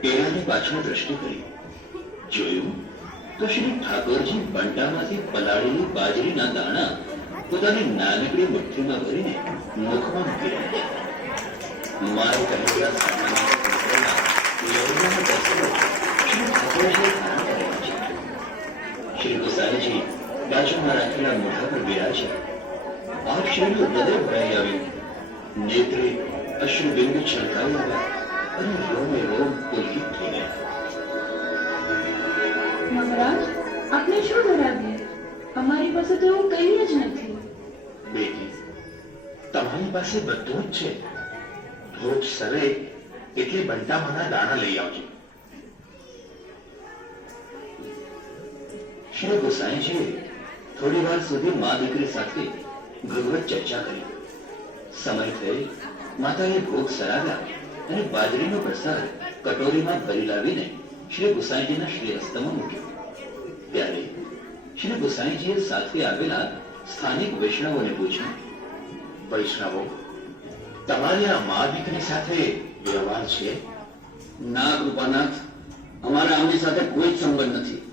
પેલાની પાછળ દ્રષ્ટિ કરી. જોયું તો શ્રી ઠાકોરજી બંટામાંથી પલાળેલી બાજરીના દાણા પોતાની નાનકડી મુઠ્ઠીમાં ભરીને મુખમાં મૂકી રહ્યા. મારે કહેલા સામાન્ય પુત્રના લૌકિક દર્શનો શ્રી ઠાકોરજીએ ધારણ કર્યા છે. શ્રી ગુસાઈજી બાજુમાં રાખેલા મોઢા પર બિરાજે. આ શ્રીનું હૃદય ભરાઈ આવ્યું. નેત્રે અશ્રુબિંદ છલકાઈ આવ્યા અને રોમે રોમ પુલકિત થઈ ગયા. મહારાજ, આપને શું ધરાવીએ? અમારી પાસે તો એવું કંઈ જ નથી. બેટી, તમારી પાસે બધું જ છે. ભોગ સરે એટલે બંટામાંના દાણા લઈ આવજો. શ્રી ગુસાઈજીએ થોડી વાર સુધી મા દીકરી સાથે ભગવત ચર્ચા કરી. સમય થઈ માતાએ ભોગ સરાવ્યા અને બાજરીનો પ્રસાદ કટોરીમાં ભરી લાવીને શ્રી ગુસાઈજીના શ્રી હસ્તમાં મૂક્યો. ત્યારે શ્રી ગુસાઈજીએ સાથે આવેલા સ્થાનિક વૈષ્ણવોને પૂછ્યું, વૈષ્ણવો, તમારી આ મા દીકરી સાથે વ્યવહાર છે? ના કૃપાનાથ, અમારા આમની સાથે કોઈ જ સંબંધ નથી.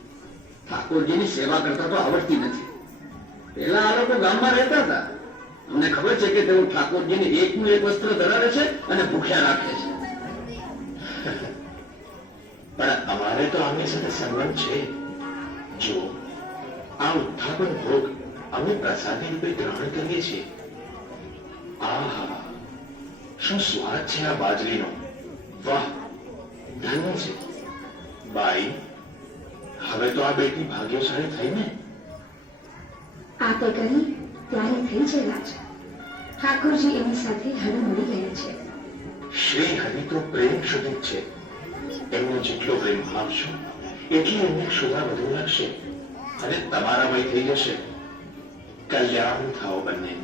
ઠાકોરજીની સેવા કરતા તો આવડતી નથી. પેલા આ લોકો ગામમાં રહેતા હતા. અમને ખબર છે કે તેઓ ઠાકોરજીને એકનું એક વસ્ત્ર ધરાવે છે અને ભૂખ્યા રાખે છે. પણ અમારે તો આમની સાથે સંબંધ છે. જો આ ઉત્થાપન ભોગ અમે પ્રસાદી રૂપે ગ્રહણ કરીએ છીએ. આહા, શું સ્વાદ છે આ બાજરીનો! વાહ, ધન્ય છે. બાઈ, હવે તો આ બેટી ભાગ્યશાળી થઈ ને? આ તે કરી ત્યારે થઈ છે રાજ. ઠાકોરજી એની સાથે હવે મળી ગયા છે. શ્રી હરિ તો પ્રેમ શુદ્ધ છે. એમનો જેટલો પ્રેમ આપશો એટલી એમને ક્ષુધા વધુ લાગશે અને તમારામય થઈ જશે. કલ્યાણ થાઓ બંને.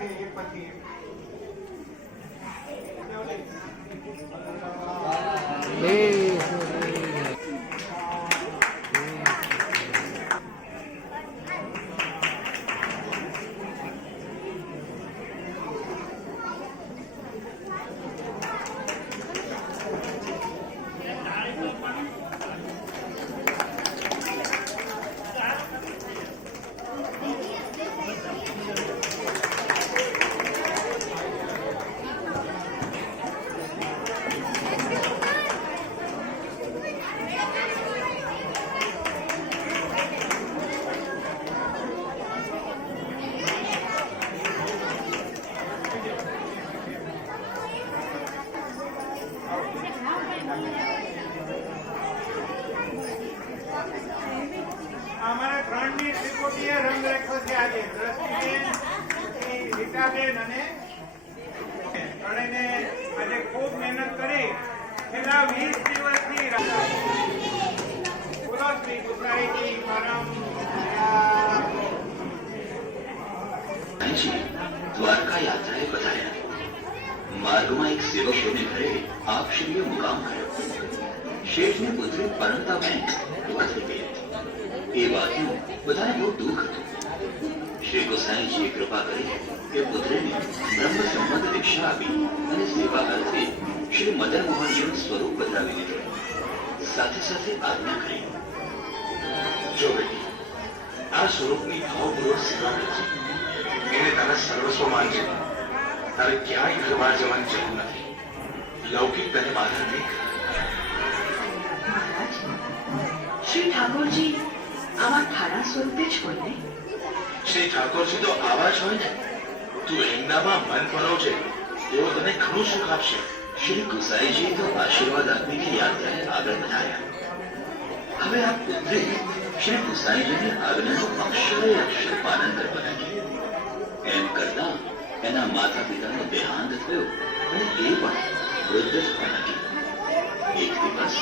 સાથે એક પછી એક. અમારા ત્રણની ત્રિકોટીય રંગરેખો છે આજે. દ્રષ્ટિબેન, રીટાબેન અને ત્રણેયને આજે ખૂબ મહેનત કરી છેલ્લા 20 દિવસથી બોલો શ્રી ગુસાઈજી પરમ દ્વારકા યાત્રાએ પધાર્યા. માર્ગમાં એક સેવકોને ઘરે આપશ્રીએ મુકામ કર્યો. શેઠની પુત્રી પરંતાબેન વાત થઈ ગઈ. એ વાતનું બધાને બહુ દુઃખ હતું. શ્રી ગોસાઈજીએ કૃપા કરી કે પુત્રીને બ્રહ્મ સંમત દીક્ષા આપી અને સેવા અર્થે શ્રી મદન મોહનજીનું સ્વરૂપ બદલાવી દીધું. સાથે સાથે આજ્ઞા કરી, જો બેટી, આ સ્વરૂપની ભાવપૂર્વક સેવા કરજે. એને તારા સર્વસ્વ માનજે. તારે ક્યાંય ઘરબહાર જવાની જરૂર નથી. લૌકિક તને બાધા નહીં કરે. મહારાજ, શ્રી ઠાકોરજી આવા ઠારા સ્વરૂપે જ હોય ને? શ્રી ઠાકોરજી તો આવા જ હોય ને. તું એમનામાં મન પરોવજે, તેઓ તને ઘણું સુખ આપશે. શ્રી ગુસાઈજી તો આશીર્વાદ આપીને યાત્રાએ આગળ વધાર્યા. હવે આ પુત્રે શ્રી ગુસાઈજીની આજ્ઞાનું અક્ષરે અક્ષર પાલન કરવા લાગી. એમ કરતા એના માતા પિતાનો દેહાંત થયો અને એ પણ વૃદ્ધ થવા લાગી. એક દિવસ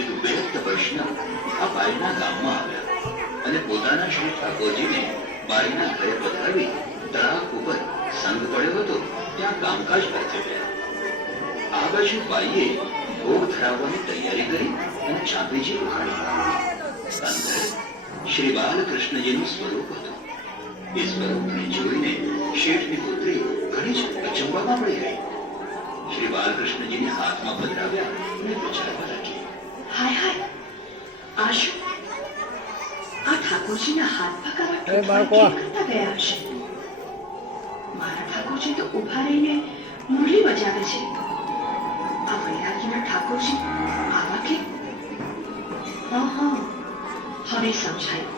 એક બેહદ વૈષ્ણવ આ બાઈના ગામમાં આવ્યા અને પોતાના શ્રી ઠાકોરજીને બાઈના ઘરે પધરાવી તળાવ ઉપર સંગ પડ્યો હતો ત્યાં કામકાજ કરતે ગયા. આ બાજુ બાઈએ ભોગ ધરાવવાની તૈયારી કરી અને ચાંદીજી ઉખાડી. અંદર શ્રી બાલકૃષ્ણજીનું સ્વરૂપ હતું. એ સ્વરૂપને જોઈને શેઠની પુત્રી ઘણી જ અચંબામાં પડી ગઈ. શ્રી બાલકૃષ્ણજીને હાથમાં પધરાવ્યા અને વિચારવા લાગી, હાય હાય, આ શું? આ ઠાકોરજીના હાથ પકડવા એ બાળકો. કેમ કરતા ગયા હશે? મારા ઠાકોરજી તો ઉભા રહીને મુરલી બજાવે છે. આ વૈરાગીના ઠાકોરજી આવા કે? હવે સમજાયું.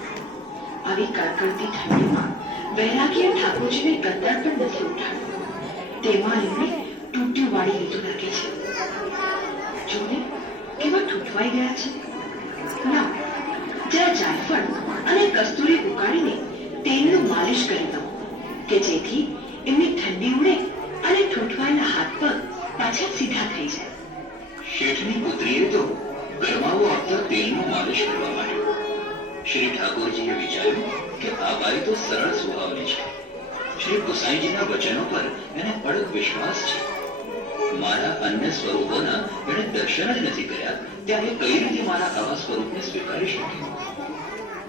આવી કડકડતી ઠંડીમાં વૈરાગીએ ઠાકોરજીને ગદ્દાર પણ નથી ઉઠાડ્યું. તેમાં એમણે તૂટ્યું વાળી લીધું લાગે છે. જોને કેવા ઠૂંઠવાઈ ગયા છે. ના, જરા જાયફળ અને કસ્તુરી ઉકાળીને તેલનું માલિશ કરી દઉં કે જેથી એમની ઠંડી ઉડે અને ઠૂંઠવાયેલા હાથ પગ પાછા સીધા થઈ જાય. શેઠની પુત્રીએ તો ગરમાવો આપતા તેલનું માલિશ કરવા માંડ્યું. શ્રી ઠાકોરજીએ વિચાર્યું કે આ બાઈ તો સરળ સ્વભાવની છે. શ્રી ગુસાઈજીના વચનો પર એને અડગ વિશ્વાસ છે. મારા અન્ય સ્વરૂપોના એણે દર્શન જ નથી કર્યા, ત્યારે કઈ રીતે મારા આવા સ્વરૂપને સ્વીકારી શકે?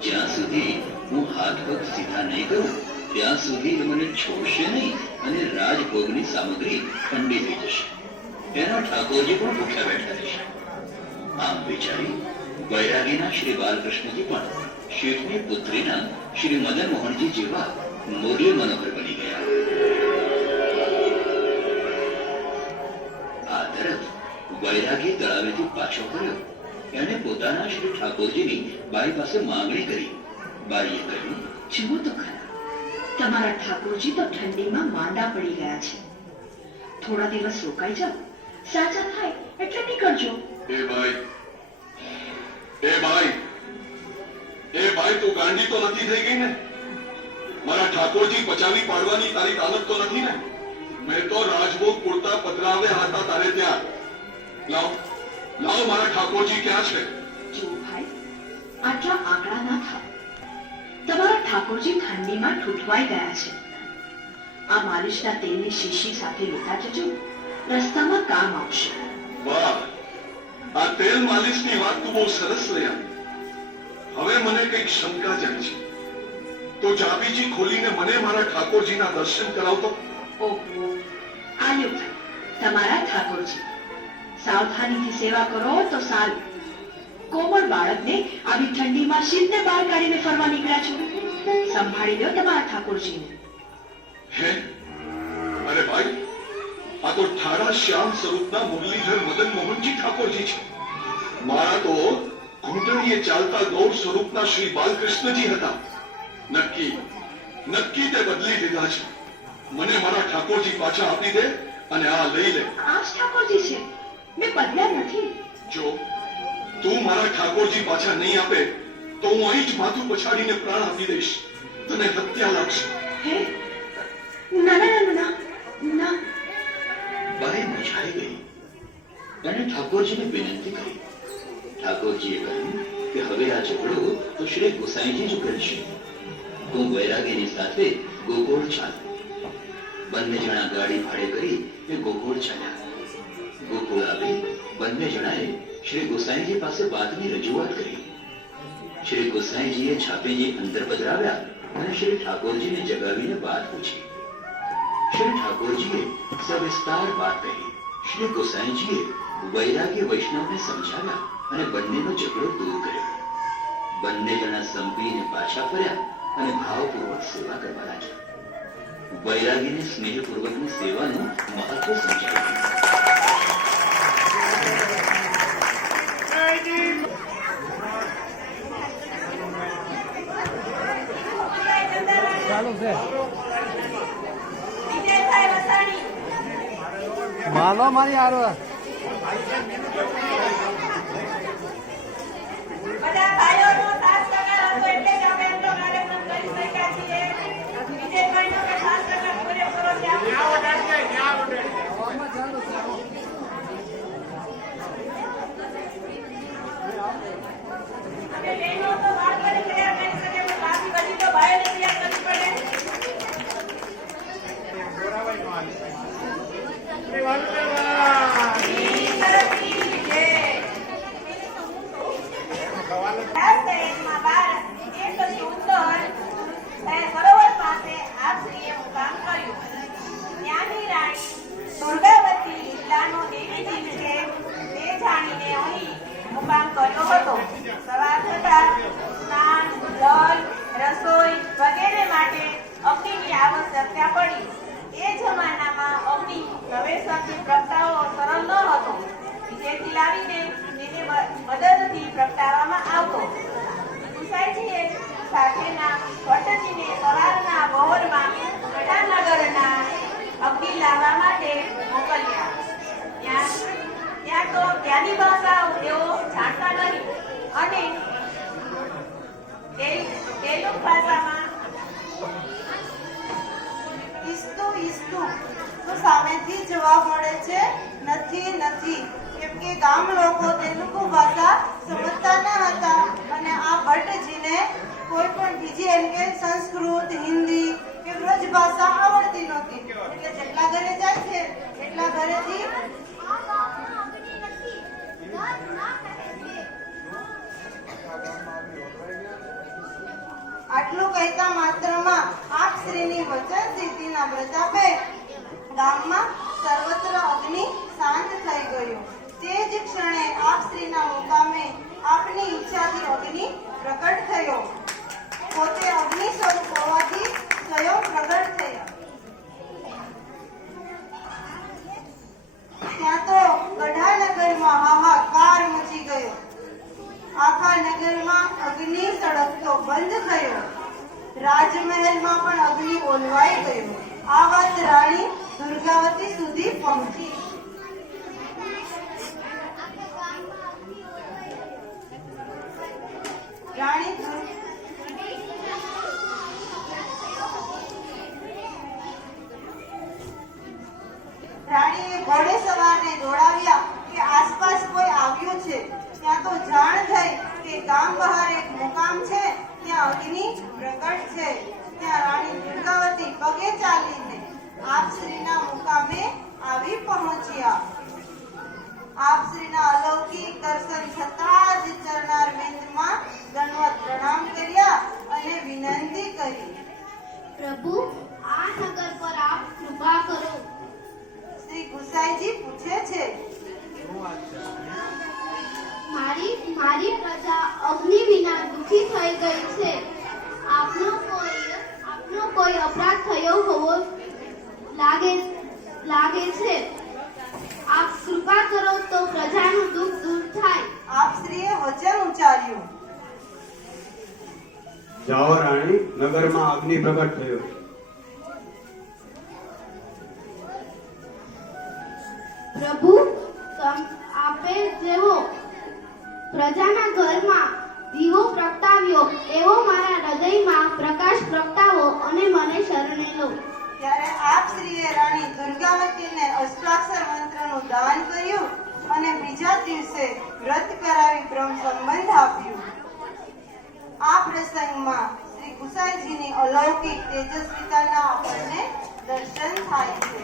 જ્યાં સુધી હું હાથ પગ સીધા નહીં કરું ત્યાં સુધી એ મને છોડશે નહીં અને રાજભોગની સામગ્રી ઠંડી થઈ જશે. તેના ઠાકોરજી પણ ભૂખ્યા બેઠા રહેશે. આમ વિચારી વૈરાગીના શ્રી બાલકૃષ્ણજી પણ શેઠની પુત્રીના શ્રી મદન મોહનજી જેવા મુરલી મનોહર બની ગયા. આ તરફ વૈરાગી તળાવેથી પાછો ફર્યો. એણે પોતાના શ્રી ઠાકોરજીની બાઈ પાસે માંગણી કરી. બાઈએ કહ્યું, જુઓ તો ખરા, તમારા ઠાકોરજી તો ઠંડીમાં માંદા પડી ગયા છે. થોડા દિવસ રોકાઈ જાઓ, સાજા થાય એટલે નીકળજો. એ ભાઈ, તું ગાંડી તો નથી થઈ ગઈ ને? મારા ઠાકોરજી પચાવી પાડવાની તારી તાલત તો નથી ને? મેં તો રાજભોગ પૂરતા પધરાવ્યા હતા તારે ત્યાં. લાવ મારા ઠાકોરજી ક્યાં છે? જુઓ ભાઈ, આટલા આંકડા ના થાવ. તમારા ઠાકોરજી ઠંડીમાં ઠૂંઠવાઈ ગયા છે. આ માલિશના તેલની શીશી સાથે લેતા જજો, રસ્તામાં કામ આવશે. વાહ, આ તેલ માલિશની વાત તો બહુ સરસ રહી. હવે મને કંઈક શંકા જાય છે. તો ચાબીજી ખોલીને મને મારા ઠાકોરજીના દર્શન કરાવતો. ઓહો, આલ્યો ભાઈ તમારા ઠાકોરજી. સાવધાનીથી સેવા કરો તો સારું. કોમળ બાળકને આવી ઠંડીમાં શીતને બહાર કાઢીને ફરવા નીકળ્યા છો. સંભાળી લો તમારા ઠાકોરજીને. હે, અરે ભાઈ, આ તો ઠાડા શ્યામ સ્વરૂપના મુરલીધર મદન મોહનજી ઠાકોરજી છે. મારા તો ઘૂંટણીએ ચાલતા ગૌર સ્વરૂપના શ્રી બાલકૃષ્ણજી હતા. નક્કી તે બદલી દીધા છે. મને મારા ઠાકોરજી પાછા આપી દે અને આ લઈ લે. આ જ ઠાકોરજી છે, મેં બદલ્યા નથી. જો તું મારા ઠાકોરજી પાછા નહીં આપે તો હું અહીં જ માથું પછાડીને પ્રાણ આપી દઈશ. તને હત્યા લાગશે. હે, ના ના ના ના. બાઈ મૂંઝાઈ ગઈ. એણે ઠાકોરજીને વિનંતી કરી. ઠાકોરજીએ કહ્યું કે હવે આ ઝઘડો તો શ્રી ગોસાઈજી જ કરશે. હું વૈરાગીની સાથે ગોકુળ ચાલ્યો. બંને જણા ગાડી ભાડે કરી એ ગોકુળ ચાલ્યા. ગોકુળ આવી બંને જણાએ શ્રી ગોસાઈજી પાસે વાતની રજૂઆત કરી. શ્રી ગોસાઈજીએ છાપીજી અંદર પધરાવ્યા અને શ્રી ઠાકોરજીને જગાવીને વાત પૂછી. શ્રી ઠાકોરજીએ સવિસ્તાર વાત કહી. શ્રી ગોસાઈજીએ વૈરાગી વૈષ્ણવને સમજાવ્યા અને બંનેનો ઝઘડો દૂર કર્યો. બંને જણા સંપીને પાછા ફર્યા અને ભાવપૂર્વક સેવા કરવા લાગ્યા. વૈરાગીને સ્નેહપૂર્વકની સેવાનું મહત્વ સમજાવ્યું. ચાલુ છે. માલો મારી આરો બધા ભાઈઓનો સાથ સહકાર હતો એટલે જ અમે એટલો કાર્યક્રમ કરી શક્યા છીએ. વિજયભાઈનો કે સાથ સહકાર પૂરેપૂરો છે. અમે બહેનો તો વાત કરી તૈયાર કરી શકે પણ બાકી બધી તો ભાઈઓને તૈયાર કરવી પડે. સરોવર પાસે આપશ્રીએ મુકામ કર્યું. ત્યાંની રાણી દુર્ગાવતી જિલ્લાનો દેવી દીપ છે તે જાણીને અહીં મુકામ કર્યો હતો. સવાર થતા સ્નાન, જલ, રસોઈ વગેરે માટે અગ્નિની આવશ્યકતા પડી. એ જમાનામાં અગ્નિ પ્રવેશથી પ્રગટાવવો સરળ ન હતો. જેથી લાવીને તેને મદદથી પ્રગટાવવામાં આવતો. ગુસાઈજીએ સાથેના ભટ્ટજીને સવારના બહોરમાં ગઢાનગરના અગ્નિ લાવવા માટે મોકલ્યા. ત્યાં તો ત્યાંની ભાષા તેઓ જાણતા નહીં અને તેલુગુ ભાષામાં ઈસ્તુ તો સામેથી જવાબ મળે છે નથી નથી, કેમ કે ગામ લોકો તેલુગુ ભાષા સમજતા ન હતા અને આ ભટ્ટજીને કોઈ પણ બીજી એમ કે સંસ્કૃત, હિન્દી કે વ્રજ ભાષા આવડતી નહોતી. એટલે જેટલા ઘરે જાય છે એટલા ઘરેથી આટલું કહેતા માત્રમાં આપ શ્રીની વચન સિદ્ધિના પ્રતાપે ગામમાં સર્વત્ર અગ્નિ શાંત થઈ ગયો. તે જ ક્ષણે આપ શ્રીના મુકામે આપની ઈચ્છાથી અગ્નિ પ્રગટ થયો. પોતે અગ્નિ સ્વરૂપ હોવાથી સ્વયં પ્રગટ થયા. ત્યાં તો ગઢાનગરમાં હાહાકાર મચી ગયો. આખા નગરમાં અગ્નિ સળગતો બંધ થયો. રાજમહેલમાં પણ અગ્નિ ઓલવાઈ ગયો. આ વાત રાણી દુર્ગાવતી સુધી પહોંચી. રાણીએ ઘોડેસવારને દોડાવ્યા કે આસપાસ કોઈ આવ્યું છે. ત્યાં તો જાણ થઈ કે ગામ બહાર એક મુકામ છે, ત્યાં અગ્નિ પ્રગટ છે. ત્યાં રાણી દુર્ગાવતી પગે ચાલીને આપ શ્રીના મુકામે આવી પહોંચ્યા. આપ શ્રીના અલૌકિક દર્શન થતાં જ ચરણારવિંદમાં દંડવત પ્રણામ કર્યા અને વિનંતી કરી. પ્રભુ, આ નગર પર આપ કૃપા કરો. શ્રી ગુસાઈજી પૂછે છે, મારી પ્રજા અગ્નિ વિના દુઃખી થઈ ગઈ છે. આપનો કોઈ અપરાધ થયો હોવો લાગે છે. આપ કૃપા કરો તો પ્રજાનું દુઃખ દૂર થાય. આપ શ્રીએ વચન ઉચ્ચાર્યું. જાઓ રાણી, નગરમાં અગ્નિ પ્રગટ થયો. પ્રભુ, આપે જેવો પ્રજાના ઘરમાં દીવો પ્રગટાવ્યો એવો મારા હૃદયમાં પ્રકાશ પ્રગટાવો અને મને શરણે લો. ત્યારે આપ શ્રીએ રાણી દુર્ગાવતીને અષ્ટાક્ષર મંત્રનું દાન કર્યું અને બીજા દિવસે વ્રત કરાવી બ્રહ્મ સંબંધ આપ્યું. આ પ્રસંગમાં શ્રી ગુસાઈજીની અલૌકિક તેજસ્વીતાના આપણને દર્શન થાય છે.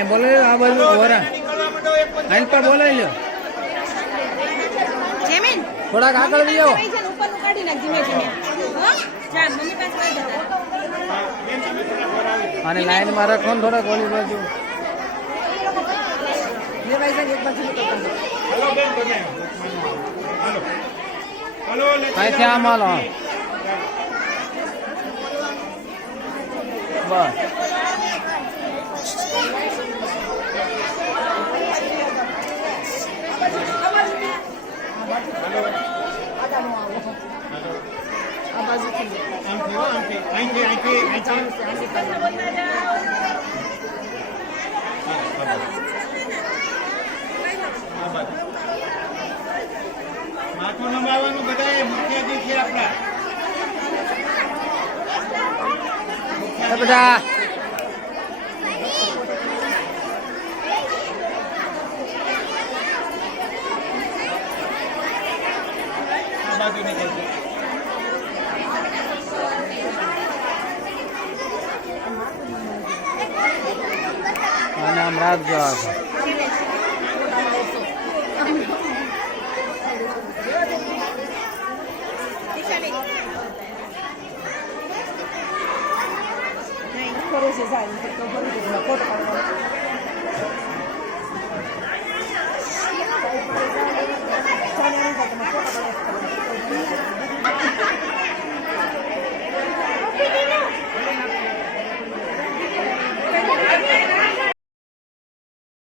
અહીંયા બોલાવી લો, આ બાજુ વરા આઈન પર બોલાવી લો, થોડાક આગળ લઈ આવો. અને લાઈનમાં રાખો ને થોડાક ઓલી બાજુ. અહીંથી આમ હાલો. બસ માથું નમાવાનું બધા મુખ્ય છે આપણા બધા બાજુ નીકળજો. અને આમ રાખજો આ. ફોટો